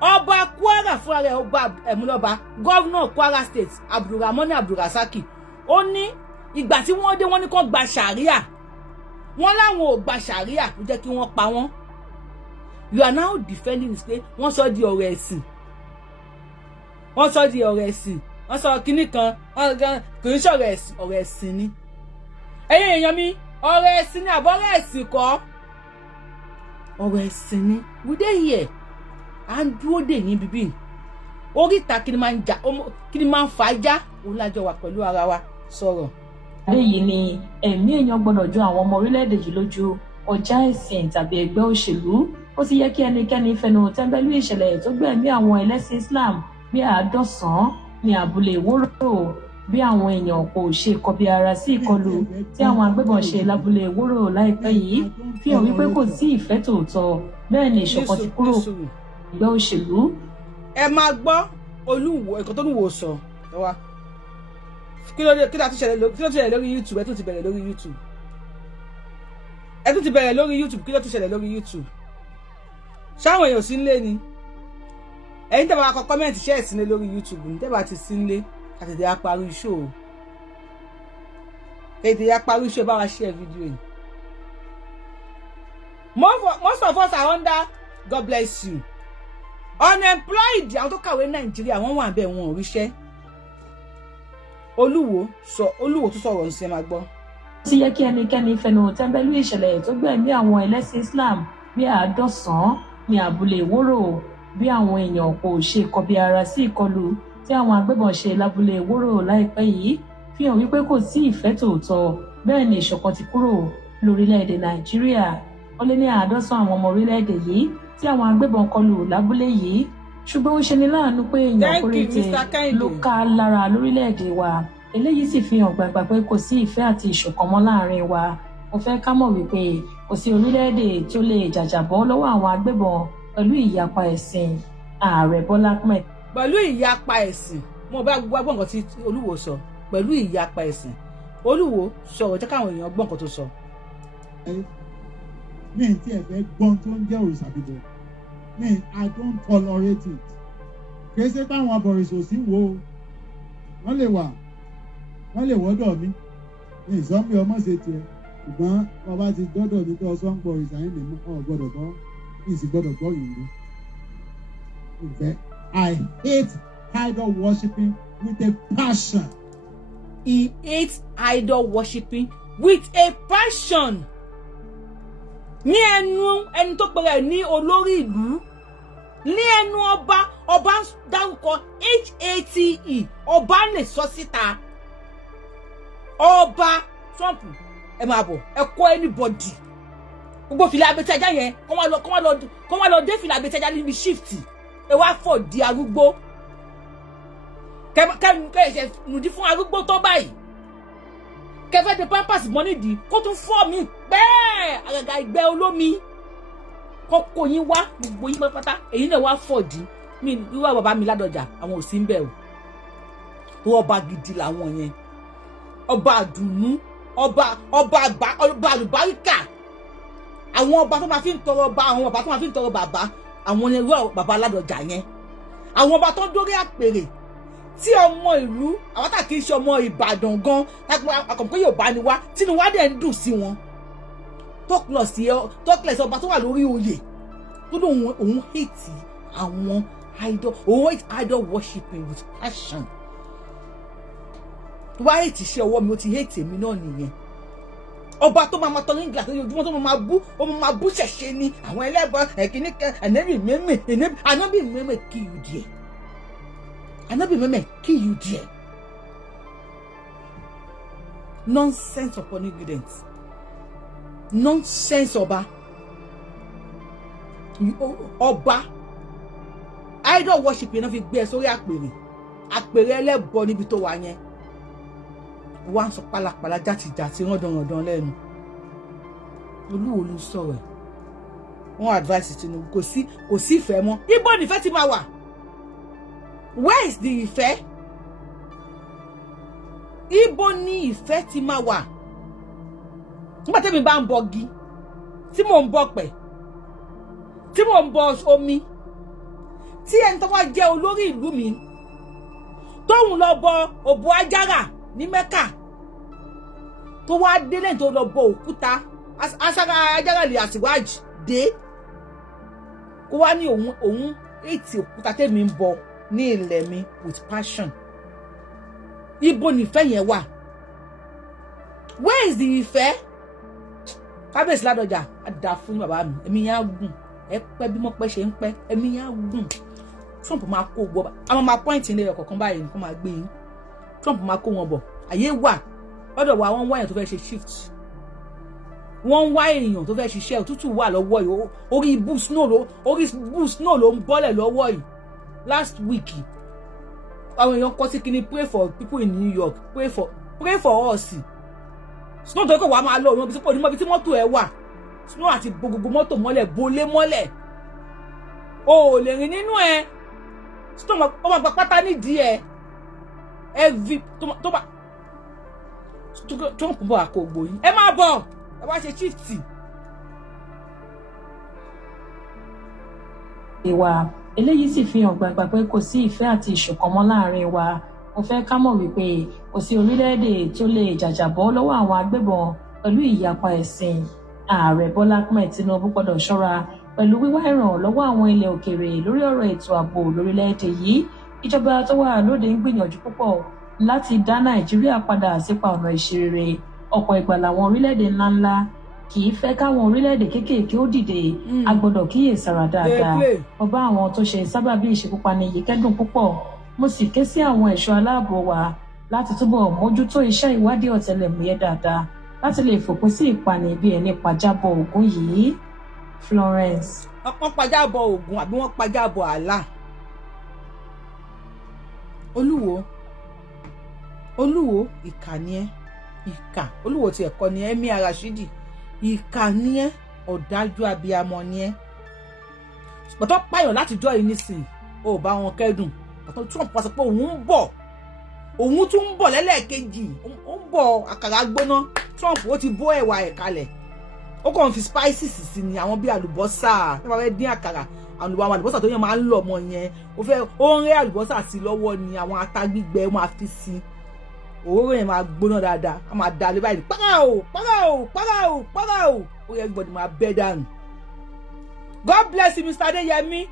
ọba Kwara fúnra rẹ̀ ọba ẹ̀múlọ́ba governor Kwara state Abdulrahman Abdulrasaki ó ní ìgbà tí wọ́n dé wọ́n ní kó gba sharia wọ́n láwọn ò gba sharia ló jẹ́ kí wọ́n pa wọ́n. You are now defending this pé wọ́n sọ di ọ̀rọ̀ ẹ̀sìn wọ́n sọ di ọ̀rọ̀ ẹ̀sìn wọ́n sọ kinní kan kò ń ṣọ̀rọ̀ ẹ̀sìn ọ̀rọ̀ ẹ̀sìn ni ẹ̀yin èèyàn mi ọ̀rọ̀ ẹ̀sìn ni àbọ̀rọ̀ ẹ̀sìn kọ́ ọ̀rọ̀ ẹ̀sìn ni we dey here à ń dúró dè ní bíbí oríta kí ni máa ń jà kí ni máa ń fa já òun lájọ wà pẹ̀lú ara wa sọ̀rọ̀. léyìí ni ẹ̀mí èèyàn gbọ́dọ̀ ju àwọn ọmọ orílẹ̀-èdè yìí lójú ọjà ẹ̀sìn tàbí ẹgbẹ́ òṣèlú ó ti yẹ kí ẹnikẹ́ni fẹnu tẹ́ńbẹ́lú ìṣẹ̀lẹ̀ tó gbẹ̀mí àwọn ẹlẹ́sìn Islam bí 150 ní abúlé ìwòrò bí àwọn èèyàn kò ṣe kọbi ara sí ìkọlù tí àwọn agbébọn ṣe lábúlé ìwòrò láìpẹ́ yìí fi hàn wípé kò sí ìfẹ́ tòótọ́ bẹ́ẹ̀ ni ìṣọ̀kan ti kúrò ẹgbẹ́ òṣèlú. ẹ máa gbọ́ Olúwo ẹ̀kọ́ tó lúwo sọ wa kí ló ti ṣẹlẹ̀ lórí YouTube ẹ tún ti bẹ̀rẹ̀ lórí YouTube kí ló ti ṣẹlẹ̀ lórí YouTube ṣáwọn èèyàn sí nílé ni ẹ̀yin tẹ́ bá kọ kọ́mẹ́ǹtì ṣẹ́ ìsínlẹ̀ lórí YouTube ní tẹ́ bá ti sí nílé àtẹ̀tẹ̀ ya parí iṣẹ́ o tẹ̀tẹ̀ ya parí iṣẹ́ bá wa share fídíò yìí. Most of us are under God bless you unemployed àwọn tó kàwé Nàìjíríà wọ́n wà bẹ́ẹ̀ wọn ò ríṣẹ́. Olúwo tún sọ̀rọ̀ ń ṣe máa gbọ́. ó ti yẹ kí ẹnikẹ́ni fẹnu tẹ́ńbẹ́lú ìṣẹ̀lẹ̀ tó gbẹ̀mí àwọn ẹlẹ́sìn Islam bí 150 ní abúlé ìwòrò bí àwọn èèyàn kò ṣe kọbi ara sí ìkọlù tí àwọn agbébọn ṣe lábúlé ìwòrò láìpẹ́ yìí fi hàn wípé kò sí ìfẹ́ tòótọ́ bẹ́ẹ̀ ni ìṣọ̀kan ti kúrò lórílẹ̀-èdè Nàìjíríà ó lé ní 150 àwọn ọmọ orílẹ̀-èdè yìí tí àwọn agbébọn kọlù lábúlé yìí ṣùgbọ́n ó ṣe ní láàánú pé èèyàn péréte ló ká lára lórílẹ̀-èdè wa eléyìí sì fi hàn gbàgbà pé kò sí ìfẹ́ àti ìṣọ̀kan mọ́ láàrin wa mo fẹ́ ká mọ̀ wípé kò sí orílẹ̀-èdè tí ó lè jàjàbọ́ lọ́wọ́ àwọn agbébọn pẹ̀lú ìyapa ẹ̀sìn ààrẹ Bọ́lá Ahmed. pẹ̀lú ìyapa ẹ̀sìn mo bá gbọ́ nǹkan tí Olúwo sọ pẹ̀lú ìyapa ẹ̀sìn Olúwo sọ̀rọ̀ jẹ́ káwọn èèyàn gbọ́ nǹkan tó sọ. mi ì tí ẹ fẹ́ gbọ́n tó ń jẹ́ òrìṣà bíbọ̀ I don't tolerate it kì í ṣe káwọn abọ̀rìṣòsí wo wọ́n lè wọ́dọ̀ mi ní ìsọ́nbí ọmọ ṣe tiẹ̀ ṣùgbọ́n ọba ti dọ́dọ̀ mi tó ọsán pọ̀ òrìṣà yín mi ọ̀ gbọ́dọ̀ gbọ́ mi sì gbọ́dọ̀ gbọ́ yìí lé ìfẹ́ I hate idol worshiping with a passion he hates idol worshiping with a passion. Ní ẹnu tó pèrè ní olórí ìlú, ní ẹnu ọba dárúkọ HATE, ọba lè sọ síta. Ọba Trump ẹ máa bọ̀, ẹ kọ́ anybody. Gbogbo fìlà abẹ́tẹ́já yẹn, kọ́ wá lọ dé fìlà abẹ́tẹ́já níbi shift. Ẹ wá fọ̀ di arúgbó. Kẹ́ nùdí fún arúgbó tó báyìí. Kẹfẹ́ de pampers mọ́ nídìí, kó tún fọ́ mi pẹ́ àgàgà ìgbẹ́ olómi. Kọ́kọ́ yín wá, gbogbo yín pátápátá, èyí náà wá fọ̀ di. Mi wíwá bàbá mi Ládọjà, àwọn ò sí ń bẹ̀ o. Tó ọba gidi làwọn yẹn. Ọba àdùnnú, ọba àlùbáríkà. Àwọn ọba tó máa fi ń tọrọ ọba, àwọn ọba tó máa fi ń tọrọ bàbá, àwọn yẹn wá bàbá Ládọjà yẹn. Àwọn ọba tó ń dórí àpèrè. Tí ọmọ ìlú, àwọn tá kì í ṣe ọmọ Ìbàdàn gan, àkọ́kọ́ yóò bá ni wá, tínú wá dẹ̀ ń dùn sí wọn. Talkless ọba tó wà lórí oyè. Tó dùn òun hate àwọn idol, òun hate idol worshiping with passion. Tó bá hate iṣẹ́ ọwọ́ mi, ó ti hate èmi náà nìyẹn. Ọba tó máa tọrin ìgbà tó yojúmọ́ tó máa bú ṣẹ̀ṣẹ̀ ni àwọn ẹlẹ́bọn ẹ̀kíní ànábì mẹ́mẹ́ kill you there. Ànábì mẹ́mẹ́ kill you there. Nonsense upon ingredients. Nonsense ọba. Ọba. Idol worship yẹn náà fi gbé ẹ sórí àpèrè ẹlẹ́bọ níbi tó wà yẹn. Wọ́n á sọ pálapàla játijàti rándanrandan lẹ́nu. Olúwo ló sọ̀rọ̀ ẹ̀. Wọ́n advice Tinubu kò sí ìfẹ́ mọ́. Ibo ni ìfẹ́ ti máa wà? Where is the ìfẹ́? Ibo ni ìfẹ́ ti máa wà? Nígbà tẹ́mi bá ń bọgi, tí mò ń bọ pẹ̀, tí mò ń bọ omi, tí ẹni tó wá jẹ́ olórí ìlú mi, tóun lọ bọ òbò ajára ní Mẹ́kà, tó wá délé tó lọ bọ òkúta aṣára ajára lè àṣìwájì dé, kó wá ní òun ètì òkúta tẹ́mi ń bọ ní ilẹ̀ mi with passion. Ibo ni ìfẹ́ yẹn wà? Where is the ìfẹ́? Kábíyèsí Ládọjà, á dà fún bàbá mi, ẹ̀mí yẹn á gùn, ẹ pẹ́ bí mo pẹ́ ṣe ń pẹ́, ẹ̀mí yẹn á gùn. Trump máa kó gbọ́, àwọn máa point ilé ọkọ̀ kan báyìí nìkan máa gbé yín. Trump máa kó wọn bọ̀, àyè wà, ọ̀dọ̀ wa wọ́n wá èèyàn tó fẹ́ ṣe shift. Wọ́n wá èèyàn tó fẹ́ ṣiṣẹ́, òtútù wà lọ́wọ́ yìí, orí bú snow ló ń bọ́lẹ̀ lọ́wọ́ yìí. Last week, àwọn èèyàn kọ sí kíní pray for people in New York, pray for us. Snow tó kọ̀ wá máa lọ, ìwọ̀n bí sípò nímọ̀ bí tí mọ́tò ẹ wà. Snow àti gbogbo mọ́tò mọ́lẹ̀, bolé mọ́lẹ̀. O ò lè rìn nínú ẹ. Snow ọmọ àgbà pátá nídìí ẹ. Every tó bá Trump bọ̀ àkógbò yìí. Ẹ máa bọ̀, ẹ wá ṣe shift. Ìwà eléyìí sì fi hàn gbangba pé kò sí ìfẹ́ àti ìṣọ̀kan mọ́ láàrin wa. Mo fẹ́ ká mọ̀ wípé kò sí orílẹ̀-èdè tó lè jàjàbọ́ lọ́wọ́ àwọn agbébọn pẹ̀lú ìyapa ẹ̀sìn. Ààrẹ Bọ́lá Ahmed Tinubu gbọ́dọ̀ ṣọ́ra pẹ̀lú wíwá ìrànlọ́wọ́ àwọn ilẹ̀ òkèèrè lórí ọ̀rọ̀ ètò ààbò lórílẹ̀-èdè yìí. Ìjọba tó wà lóde ń gbìyànjú púpọ̀ láti dá Nàìjíríà padà sípa ọ̀nà ìṣerere. Ọ̀pọ̀ ìgbà làwọn orílẹ̀-èdè ńláńlá kì í fẹ́ káwọn orílẹ̀-èdè kéékèèké ó dìde. A gbọ́dọ̀ kíyèsára dáadáa. Ọba àwọn tó ṣe sábàbí ìṣekúpani yìí kẹ́dùn púpọ̀. Mo sì ké sí àwọn ẹ̀ṣọ́ aláàbò wa láti túbọ̀ mójútó iṣẹ́ ìwádìí ọ̀tẹlẹ̀múyẹ́ dáadáa láti lè fòpin sí ìpani bí ẹni pàjábọ̀ Ògún yìí. Florence. Wọ́n pàjábọ̀ Ògún àbí wọ́n pàjábọ̀ àlá. Olúwo ìkà ni ẹ́, ìkà. Olúwo ti ẹ̀kọ́ ni ẹ́, Emir Rashidi. Ìkà ni ẹ́, ọ̀dájú abiyamọ ni ẹ́. Pọ̀tọ́ pààyàn láti jọ́ yìí nísìnyí, ó bá wọn kẹ́dùn. Pọ̀tọ́ Trump wá sọ pé òun ń bọ̀. Òun tún ń bọ̀ lẹ́lẹ́ẹ̀kejì. Ó ń bọ̀ àkàrà gbóná. Trump ó ti bó ẹ̀wà ẹ̀ kalẹ̀. Ó kàn fi spices sí ni àwọn bí àlùbọ́sà. Tí wọ́n fẹ́ dín àkàrà, àwọn àlùbọ́sà tó yẹn máa ń lọ̀ mọ́ yẹn. Ó ń rẹ́ àlùbọ́sà sí lọ́wọ́ ni àwọn ata gbígbẹ máa fi sí. Òróró yẹn máa gbóná dáadáa. A máa da lé báyìí. Párá o. Ó yẹ everybody máa bẹ́ dànù. God bless you, Mr. Adeyemi.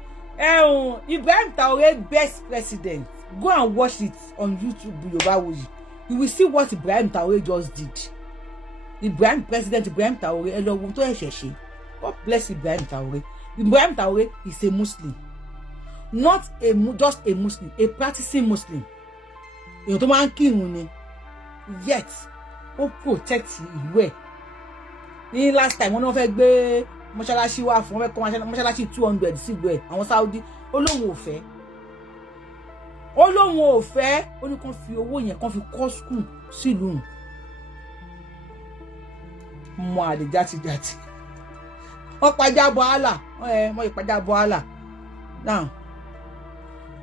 Ibrahim Traore best president. Go and watch it on YouTube, Yorubawuyi. You will see what Ibrahim Traore just did. President Ibrahim Traore, ẹ lọ wo tó ẹ̀ṣẹ̀ ṣe. God bless Ibrahim Traore. Ibrahim Traore is a Muslim. Not just a Muslim, a practicing Muslim. Èèyàn tó máa ń kírun ni. Yet, ó protect ìlú ẹ̀. Ní last time, wọ́n fẹ́ gbé mọ́ṣáláṣí wá fún, wọ́n fẹ́ kọ́ mọ́ṣáláṣí 200 sílùú ẹ̀. Àwọn Saudi, ó lóun ò fẹ́. Ó lóun ò fẹ́. Ó ní kán fi owó yẹn kán fi kọ́ school sílùú. Mo àlè játijàti. Wọ́n pàjá bọ́ àlà. Wọ́n yìí pàjá bọ́ àlà. Now,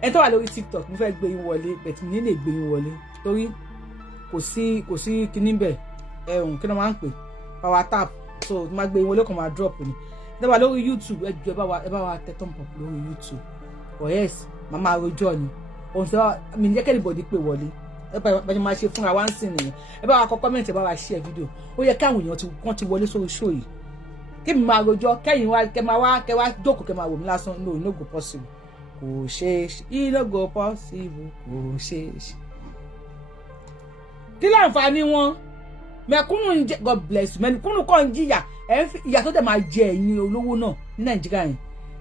ẹ tó wà lórí TikTok mo fẹ́ gbé yín wọlé but mi lè gbé yín wọlé torí kò sí kíní bẹ̀ kí ló máa ń pè power tap so tí máa gbé yín wọlé kàn máa drop ni ẹ wà lórí YouTube ẹ jọ ẹ bá wa tẹ thumb up lórí YouTube or yes màmá rojọ́ ni òun sọ mi ní jẹ́ kẹ́nìbọ̀dì pé wọlé ẹ bá ṣe máa ṣe fúnra wá ń sìn nìyẹn ẹ bá wa kọ comment ẹ bá wa share video ó yẹ káwọn èèyàn ti wọlé sórí show yìí kí mi máa rojọ́ kẹ́yìn wá kẹ́ wá jókòó kẹ́ máa wò mí lásán no go possible. Kò ṣe ìlọ́gọ̀ possible kò ṣe. Kí láǹfààní wọn mẹ̀kúnnù ń jẹ God bless you mẹ̀kúnnù kọ́ ń jìyà ìyà tó dẹ̀ máa jẹ ẹ̀yin olówó náà ní Nàìjíríà yẹn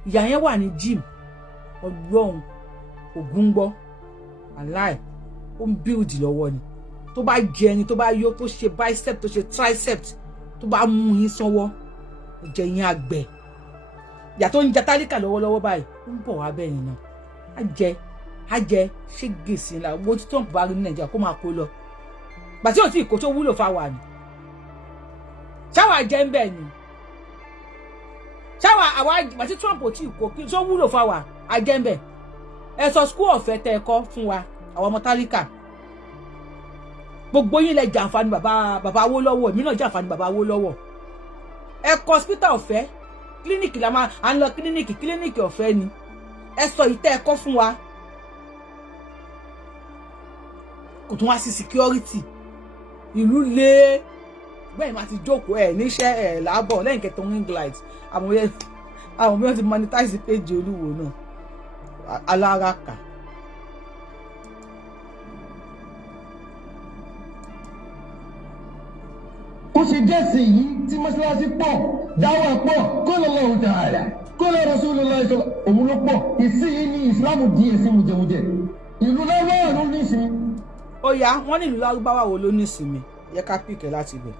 ìyà yẹn wà ní gym Ọlọ́run ògún gbọ́ aláì ó ń build lọ́wọ́ ni tó bá jẹ ẹni tó bá yó tó ṣe bicep tó ṣe tricep tó bá mú yín sanwó jẹ yín àgbẹ̀ ìyà tó ń jẹ tálíkà lọ́wọ́lọ́wọ́ báyìí ó ń bọ̀ wá bẹ́ẹ̀ yẹn náà á jẹ ṣé gèsè ńlá owó tí Trump bá rí ní Nàìjíríà kó máa kó lọ gbàtí ò tí ì kó tó wúlò fáwa ni ṣáwa jẹ́ ń bẹ̀ ni ṣáwa àwa gbàtí Trump ò tí ì kó tó wúlò fáwa á jẹ́ ń bẹ̀ ẹ sọ school ọ̀fẹ́ tẹ́ ẹ kọ́ fún wa àwọn ọmọ tálíkà gbogbo yín lẹ jàǹfààní bàbá Awólọ́wọ̀ èmi náà jàǹfààní bàbá Awólọ́wọ̀ ẹ kọ́ hospital ọ̀fẹ́ kílíníkì la máa à ń lọ kílíníkì ọ̀fẹ́ ni ẹ sọ ìtẹ́ ẹ kọ́ fún wa kò tún wá sí security ìlú lé bẹ́ẹ̀ máa ti jókòó ẹ̀ níṣẹ́ ẹ̀ láàbọ̀ lẹ́yìn kẹtọ ring light àwọn bí wọ́n ti monetize page Olúwo náà aláraka. ó ṣe jẹ́sì yìí tí mọ́ṣáláṣí pọ̀ dáwà pọ̀ kó lọ́lọ́run ta'ala kó lọ́ Rasulullah ìṣọ́lá òun ló pọ̀ ìsí yìí ní ìsìlámù díẹ̀ sí mùjẹmùjẹ ìlú lárúbáwá ló ní ìsinmi. Ó yá wọ́n ní ìlú lárúbáwá wo ló ní ìsinmi yẹ ká pìkẹ́ láti ibẹ̀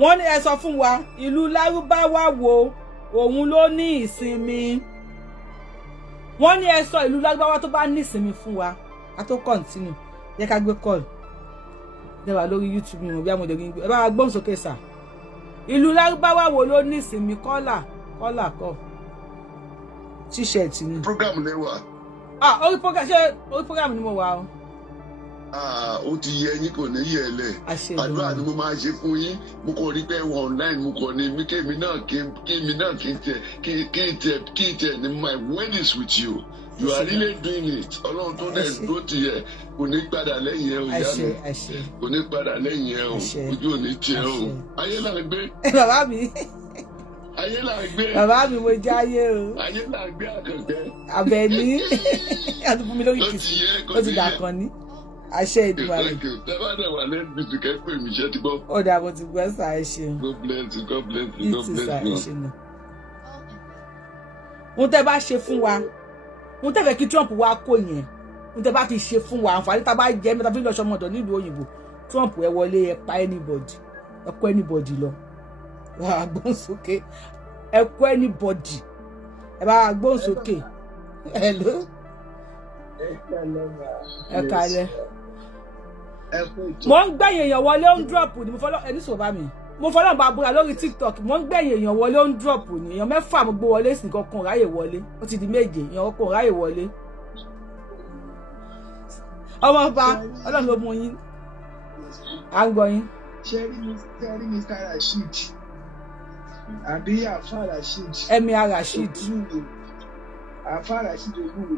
wọ́n ní ẹ sọ fún wa ìlú lárúbáwá wo òun ló ní ìsinmi wọ́n ní ẹ sọ ìlú lárúbáwá tó bá ní ìsinmi fún wa ká tó continue yẹ ká gbé call dẹ́wà lórí YouTube mi bí àwọn ọmọdé gbé ẹ bá wa gbóhùn sókè sà ìlú lárúbáwá wo ló ní ìsinmi kọ́là kọ́ t-shirt ni. program lẹ́wà. orí program ni mo wà o. Ó ti yẹ yín kò ní yẹ lẹ àdúrà ni mo máa ṣe fún yín mo kàn rí pé wọn online mo kàn ní kémi náà kí n tẹ ní my word is with you you are really doing it Ọlọ́run tó dẹ̀ tó ti yẹ kò ní padà lẹ́yìn ẹ o ìyá mi kò ní padà lẹ́yìn ẹ o ojú ò ní tiẹ̀ o ayé là ń gbé. bàbá mi ayé là ń gbé. bàbá mi mo jẹ́ ayé o. ayé là ń gbé àkàndẹ́. Àbẹ̀ní àtúntò mi lórí kìsì ó ti dà kan ní àṣẹ Ìdùmarè. tẹ́fàdà wà lẹ́nu bí tùkẹ́ pè mí ṣe ti gbọ́. ó dà bó ti gbọ́ sá ẹ ṣeun. God bless you God bless you God bless you. ohun tẹ́ bá ṣe fún wa ohun tẹ́ fẹ́ kí Trump wá kó yẹn ohun tẹ́ bá ti ṣe fún wa àǹfààní tá a bá jẹ́ mẹ́ta fi lọ sọmọ ọ̀dọ̀ nílùú òyìnbó Trump ẹ wọlé ẹ pa anybody ẹ kó anybody lọ wà á gbóhùn sókè ẹ kó anybody ẹ bá wà gbóhùn sókè hello ẹ kálẹ́ mo ń gbẹ̀yìn èèyàn wọlé ó ń drop ni mo fọlọ́ ẹni sọ̀rọ̀ bá mi mo fọlọ́ bá búra lórí TikTok mo ń gbẹ̀yìn èèyàn wọlé ó ń drop ni èèyàn 6 mo gbé wọlé sí kankan ráyè wọlé ó ti di 7 èèyàn kan ráyè wọlé ọmọ ọba Ọlọ́run ló mú yín à ń gbọ́ yín. ṣe rí Mr. Rasheed àbí Àfà Rasheed. Ẹ̀mí Rasheed. Àfà Rasheed Olúwo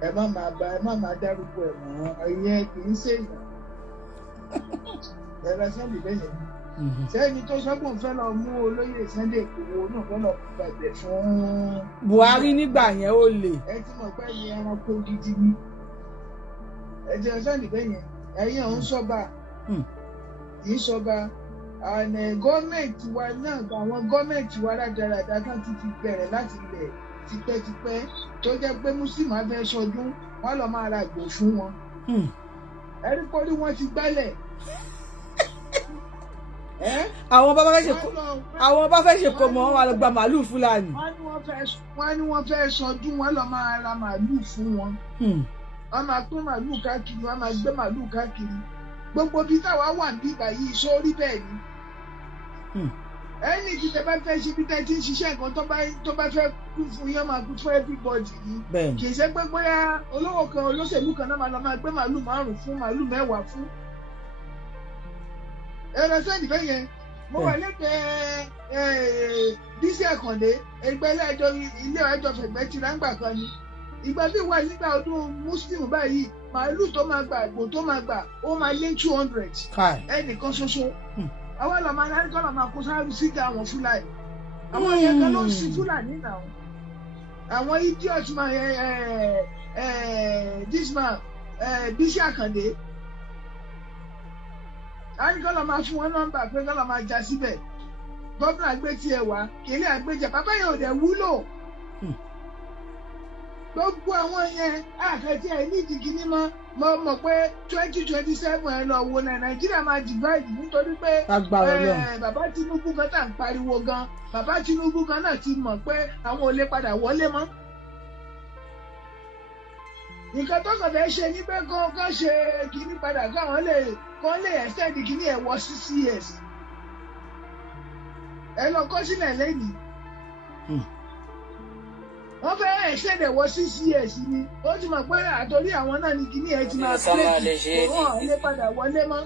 ẹ má máa dárúkọ ẹ̀ mọ́ ẹ̀yẹ kì í ṣèyàn ẹ̀rọ Sunday lẹ́yìn sẹ́ni tó sọ́gbọ̀n fẹ́ lọ mú olóyè Sunday Igboho náà fẹ́ lọ gbàgbẹ́ fún Buhari nígbà yẹn ó lè. ẹ ti mọ̀ pé ẹ̀yẹ ẹranko gidi ni ẹ̀jẹ̀ Sunday lẹ́yìn ẹ̀yin ọ̀hún sọ́ba kì í sọ́ba gọ́ọ̀mẹ̀ntì wa náà àwọn gọ́ọ̀mẹ̀ntì wa rádaràdà kan ti bẹ̀rẹ̀ láti ilẹ̀ tipẹ́tipẹ́ tó jẹ́ pé Muslim abẹ́ sọdún wọ́n lọ máa ra ìgbò fún wọn ẹ̀rí kórí wọn ti gbálẹ̀. àwọn bá fẹ́ ṣe kó mọ́ wọn lọ gba màálù Fúlàní. wọ́n ní wọ́n fẹ́ sọdún wọ́n lọ máa ra màálù fún wọn. wọ́n máa pín màálù káàkiri wọ́n máa gbé màálù káàkiri gbogbo bí táwa wà ní báyìí sórí bẹ́ẹ̀ ni. ẹni tí tẹ bá fẹ́ ṣe bí tẹ ti ń ṣiṣẹ́ nǹkan tó bá fẹ́ kú fún yẹn máa kú fún everybody ni. kì í ṣe pé bóyá olówó kan olóṣèlú kan náà máa lọ máa gbé màálù 5 fún màálù 10 fún. ẹ̀rọ sẹ́ni bẹ́ẹ̀ yẹn mo wà lẹ́gbẹ̀ẹ́ Bísí Àkàndé ẹgbẹ́ ilé ẹjọ́ fẹ̀gbẹ́ ti ráńgbà kan ni ìgbà tí wà nígbà ọdún Muslim báyìí màálù tó máa gbà àgbò tó máa gbà ó máa lé 200 ẹnìkan ṣoṣo àwọn ọlọmọ aláríkọ́ lọ́ọ́ máa kó sáré síta àwọn Fúlàní àwọn yẹn kan ló ń sin Fúlàní náà àwọn idiot máa this man Bísí Àkàndé àríkọ́ lọ́ọ́ máa fún wọn nọ́mbà pé kọ́ lọ́ọ́ máa já síbẹ̀ gómìnà àgbẹ̀ tiẹ̀ wá kélé àgbẹ̀jẹ̀ bàbá yẹn ò dẹ̀ wúlò gbogbo àwọn yẹn àkàtì ẹ̀ ní ìdíkíní mọ̀ pé 2027 ẹ̀ lọ wo Nàìjíríà máa divide nítorí pé bàbá Tinubu kan tá à ń pariwo gan bàbá Tinubu kan náà ti mọ̀ pé àwọn ò lè padà wọlé mọ́. nǹkan tó kàn fẹ́ ṣe ní pé kán ṣe kíní padà kán lè extend kíní ẹ̀ wọ 6 years. ẹ lọ kọ́ sílẹ̀ lẹ́yìn. wọ́n fẹ́ extend wọ 6 years ni ó ti mọ̀ pé àtòrí àwọn náà ní kíní ẹ̀ ti máa pé òun àwọn lè padà wọlé mọ́.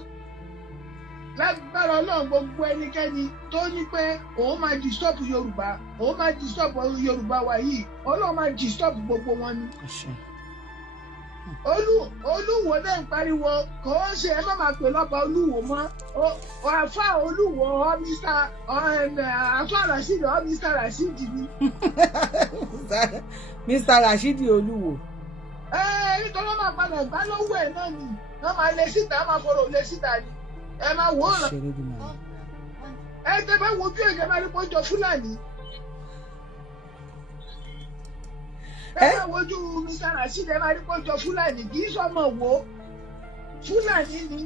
lágbára Ọlọ́run gbogbo ẹnikẹ́ni tó ní pé òun máa disturb Yorùbá òun máa disturb Yorùbá wa yìí Ọlọ́run máa disturb gbogbo wọn ni. Olúwo náà ń pariwo kò ń ṣe ẹ má máa pè lọ́ba Olúwo mọ́ àfa Olúwo àfa Rashidi Mr. Rashidi ni. Mr. Rashidi Olúwo. nítorí wọ́n máa padà gbá lọ́wọ́ ẹ̀ náà ni wọ́n máa lé síta wọ́n máa fọ̀rọ̀ lé síta ni ẹ máa wò ó rán ẹ tẹ́ bá wojú ẹ̀jẹ̀ máa rí pọ́njọ Fúlàní. ẹ máa wojú Mr. Rashid ẹ máa rí pọ́njọ Fúlàní kì í sọmọ wo Fúlàní ni.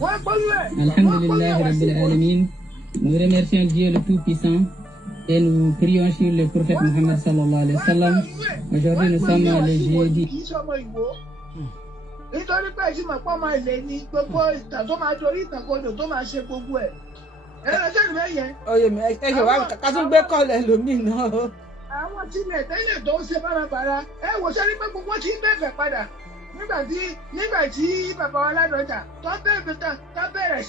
wọ́n gbóyún ẹ̀. Alhamdulillahi Rabbil Alamin. Nous remercions Dieu le Tout-Puissant et nous prions sur le prophète Mohammed sallallahu alayhi wa sallam. Aujourd'hui nous sommes le jeudi. kì í sọmọ ìwò nítorí pé ìsìnkú pọ́ máa lè ní gbogbo ìtàn tó máa dorí ìtàn kodò tó máa ṣe gbogbo ẹ̀. ẹ lọ sẹ́ni bẹ́yẹn. oyè mi ẹ ṣe wá ká tún gbé kọ́ọ̀lẹ̀ lómi náà. àwọn tilẹ̀ tẹ́lẹ̀ tó ń ṣe bárabàrà ẹ wò sẹ́ni pé gbogbo ti ń bẹ̀fẹ̀ padà nígbà tí bàbá wa Ládọjà tó bẹ̀rẹ̀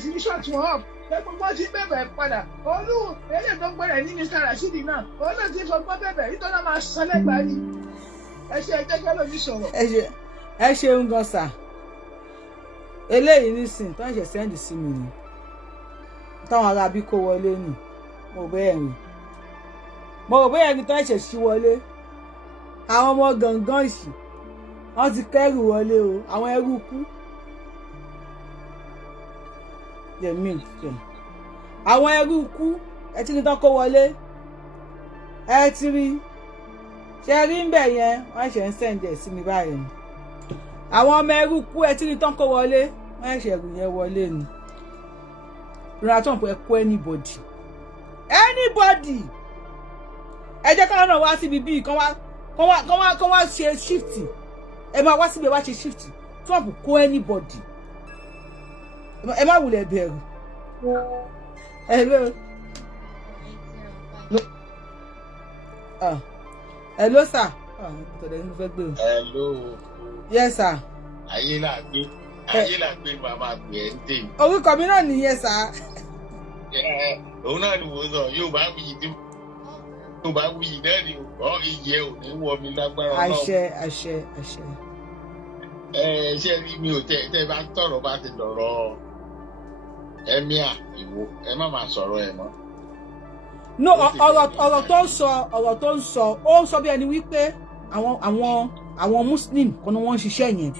sí ní short wọn up pé gbogbo ti ń bẹ̀fẹ̀ padà eléyìí tó ń gbẹ̀rẹ̀ ní Mr. Rashidi náà òun náà ti fọgbọ́n bẹ̀fẹ̀ nítorí máa san lẹ́gbàá ni ẹ ṣe ẹjẹ́ lómi sọ̀rọ̀. ẹ ṣeun gan sà eléyìí nísìn tó ń ṣe sẹ́ndì sí mi ni táwọn ará bí kó wọlé nì mo rò bóyá ẹni tó ń ṣe sí wọlé àwọn ọmọ gangan ìsì wọ́n ti kẹ́rù wọlé o àwọn ẹrú kú àwọn ẹrú kú ẹ ti ní tán kó wọlé ẹ ti rí ṣe rí ń bẹ̀ yẹn wọ́n ṣe ń sẹ́ǹdẹ̀ sí mi báyìí ni àwọn ọmọ ẹrú kú ẹ tí ní tán kó wọlé wọ́n ṣe ẹrù yẹn wọlé ni Donald Trump ẹ kó anybody ẹ jẹ́ káwọn náà wá síbi bíi kán wá ṣe shift ẹ máa wá síbi ẹ wá ṣe shift Trump kó anybody ẹ má wulẹ̀ bẹ̀rù hello sir. Hello. Yes sir. Ayé là gbé màmá gbé ẹ̀ ń tè. Orúkọ mi náà nìyẹn sà. Òun náà ni mo sọ Yorùbá wuyì náà ni ìyẹ́ ò ní wọ mi lágbára náà. Àṣẹ. Ṣé rí mi ò tẹ́ bá tọ̀rọ̀ bá ti dọ̀rọ̀ Emir Ìwó ẹ má máa sọ̀rọ̀ ẹ̀ mọ́. No, ọ̀rọ̀ tó ń sọ ó ń sọ bí ẹni wípé àwọn Muslim kan ni wọ́n ń ṣiṣẹ́ yẹn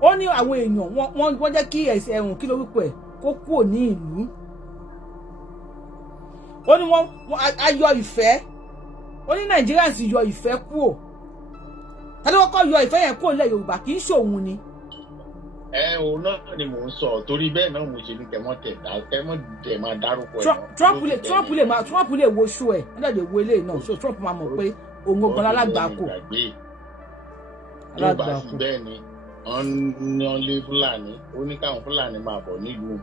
ó ní àwọn èèyàn wọ́n jẹ́ kí ẹ̀hún kí lórúkọ ẹ̀ kó kúrò ní ìlú. Ó ní wọ́n ayọ̀ ìfẹ́. Ó ní Nigerians yọ ìfẹ́ kúrò. Tani wọ́n kọ́ yọ ìfẹ́ yẹn kúrò nílẹ̀ Yorùbá kì í ṣòun ni. Òun náà ni mò ń sọ torí bẹ́ẹ̀ náà mo ṣe ní kẹmọ́ tẹ̀ máa dárúkọ ẹ̀. Trump lè wo ṣó ẹ̀ wọ́n dẹ̀ wo eléyìí náà so Trump máa mọ̀ pé òun gbọ́n alágbàákò. Tó bá sí bẹ́ẹ̀ ni wọ́n lé Fúlàní ó ní káwọn Fúlàní máa bọ̀ nílùú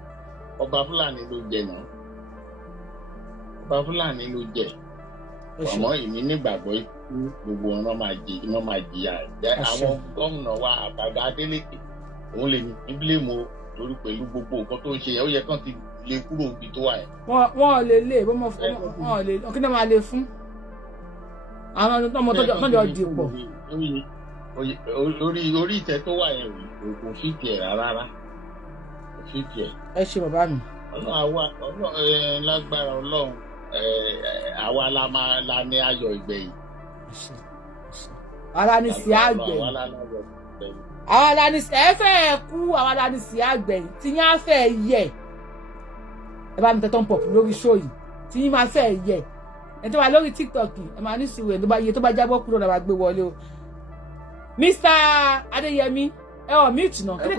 ọba Fúlàní ló jẹ náà ọba Fúlàní ló jẹ àmọ́ èmi nígbàgbọ́ ikú gbogbo wọn máa jìyà àwọn gómìnà wa àtàgbà Adélékè òun lè ní bílẹ̀mù torí pẹ̀lú gbogbo nǹkan tó ń ṣe ó yẹ kán ti lè kúrò níbi tó wà yẹn. wọ́n lè wọ́n lè kí ni wọ́n máa lè fún àwọn ọmọ tọ́jọ́ dìpọ̀. orí ìtẹ́ tó wà yẹn kò fi tiẹ̀ rárá kò fi tiẹ̀. ẹ ṣe bàbá mi. lágbára Ọlọ́run àwa la ní ayọ̀ ìgbẹ̀yìn. ara ní sí àgbẹ̀. àwa la ní ẹ fẹ́ kú àwa la ní sí àgbẹ̀ tí yín á fẹ́ yẹ. ẹ bá mi tẹ́ tán pọ̀ lórí show yìí tí yín máa fẹ́ yẹ. ẹ tó wà lórí TikTok ẹ máa ní sùúrù ẹ tó bá jábọ́ kúrò náà wá gbé wọlé o. Mr. Adéyẹmí ẹ ọ̀ mute náà kí ni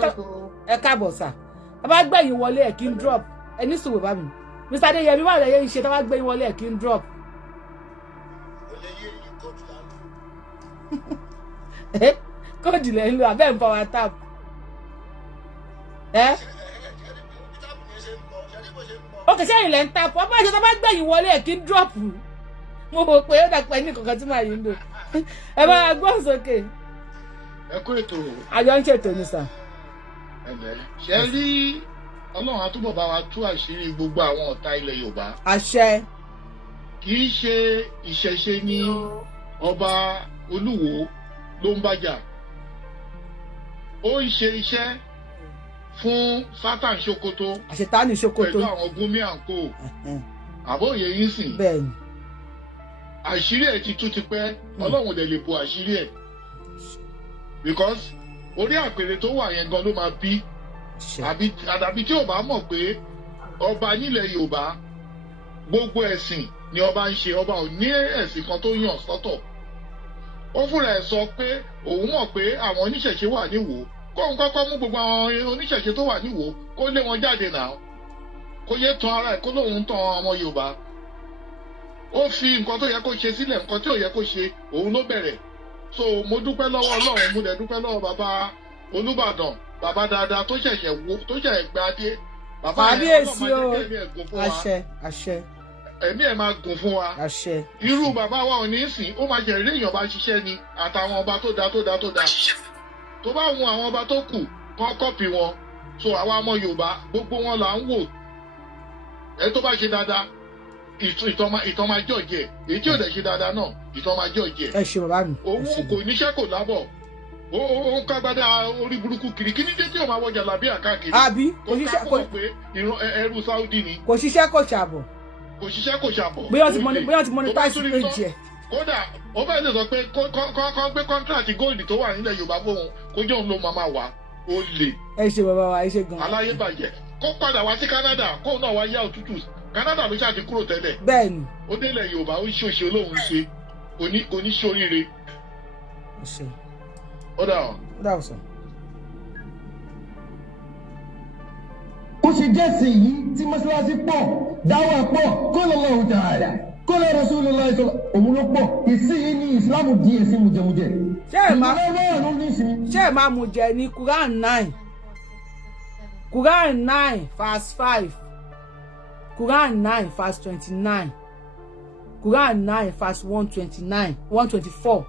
ẹ káàbọ̀ sà ẹ bá gbẹ̀yìn wọlé ẹ kí n drop ẹ ní sùúrù bá mi. Mr. Adéyẹmí wà lẹ́yìn iṣẹ́ tó bá gbẹ̀yìn wọlé ẹ kí n drop. Kóòdù lẹ́ ń lo abẹ́ ń power tap. Ó kì í sẹ́yìn lẹ́ ń tap ọba ìṣẹ́ tó bá gbẹ̀yìn wọlé ẹ kí n drop. Mo rò pé ó dàpọ̀ ní kankan tí màá yín lò. Ẹ bá gbọ́ sókè. Ẹ kú ètò. Àjọ ń ṣètò ní sà. Ṣé rí Ọlọ́run àtúbọ̀ bá wa tú àṣírí gbogbo àwọn ọ̀tá ilẹ̀ Yorùbá. Àṣẹ. Kì í ṣe ìṣẹ̀ṣe ní ọba Olúwo ló ń bájà. Ó ń ṣe iṣẹ́ fún Sátán Sokoto. Àṣetánì Sokoto. Pẹ̀lú àwọn Gumi àǹkó. Àbóyè yín sìn. Bẹ́ẹ̀ni. Àṣírí ẹ̀ ti tú ti pẹ́ Ọlọ́run dẹ̀ lè bo àṣírí ẹ̀ because orí àpèrè tó wà yẹn gan ló máa bí àdàbí tí ò bá mọ̀ pé ọba nílẹ̀ Yorùbá gbogbo ẹ̀sìn ni ọba ń ṣe ọba ò ní ẹ̀sìn kan tó yàn sọ́tọ̀ ó fúnra ẹ̀ sọ pé òun mọ̀ pé àwọn oníṣẹ̀ṣe wà níwò kóun kọ́kọ́ mú gbogbo àwọn oníṣẹ̀ṣe tó wà níwò kó lé wọn jáde náà kó yé tan ara ẹ̀ kó lóun tan ọmọ Yorùbá ó fi nǹkan tó yẹ kó ṣe sílẹ̀ nǹkan tí ò yẹ kó ṣe òun ló bẹ̀rẹ̀ so mo dúpẹ́ lọ́wọ́ Ọlọ́run mo dẹ̀ dúpẹ́ lọ́wọ́ bàbá Olúbàdàn bàbá dáadáa tó ṣẹ̀ṣẹ̀ gbé adé bàbá yẹn àṣẹ ẹ̀mí ẹ̀ máa gùn fún wa àṣẹ irú bàbá wa ò ní sìn ó máa jẹ́ rí èèyàn bá ṣiṣẹ́ ni àtàwọn ọba tó dáa tó bá wọn àwọn ọba tó kù kán kọ́pì wọn so àwa ọmọ Yorùbá gbogbo wọn là ń wò ẹ tó bá ṣe dáadáa ìtàn máa jọ̀jẹ̀ èyí tí ò dẹ̀ ṣe dáadáa náà ìtàn máa jọ̀jẹ̀. ẹ ṣe bàbá mi. òun kò níṣẹ́ kò lábọ̀ ó ń kágbádá orí burúkú kiri kí ní dé tí ò máa wọjà làbí àkáàkiri. àbí kò ṣiṣẹ́ kò pé ẹrú Saudi ni. kò ṣiṣẹ́ kò ṣàbọ̀. kò ṣiṣẹ́ kò ṣàbọ̀. bóyá ti monetize page ẹ̀. kódà ó bẹ́ẹ̀ lè sọ pé kọ́ gbé contract gold tó wà nílẹ̀ Yorùbá fóun kó jẹ́ òun ló máa wà ó lè. ẹ ṣe bàbá wa ẹ ṣe gan. aláyé bàjẹ́ kó padà wá sí Canada kóun náà wá yá òtútù Canada ló ṣáà ti kúrò tẹ́lẹ̀. Bẹ́ẹ̀ni. Ó délẹ̀ Yorùbá ó ṣòṣe olóhùn ṣe kò ní ṣoríire. Ó dà ọ́. Ó dà ọ́ sọ. Ó ṣe jẹ́sìn yìí tí mọ́ṣáláṣí pọ̀ dáwà pọ̀ kó lọ́lọ́run ta'ala kó lọ́ Rasulullah sọ òun ló pọ̀ ìsìn yìí ní ìsìlámù di èsì mùjẹmùjẹ. Ṣé ẹ máa mú jẹ ní Quran 9 verse 5. Quran 9 verse 29. Quran 9 verse 129, 124.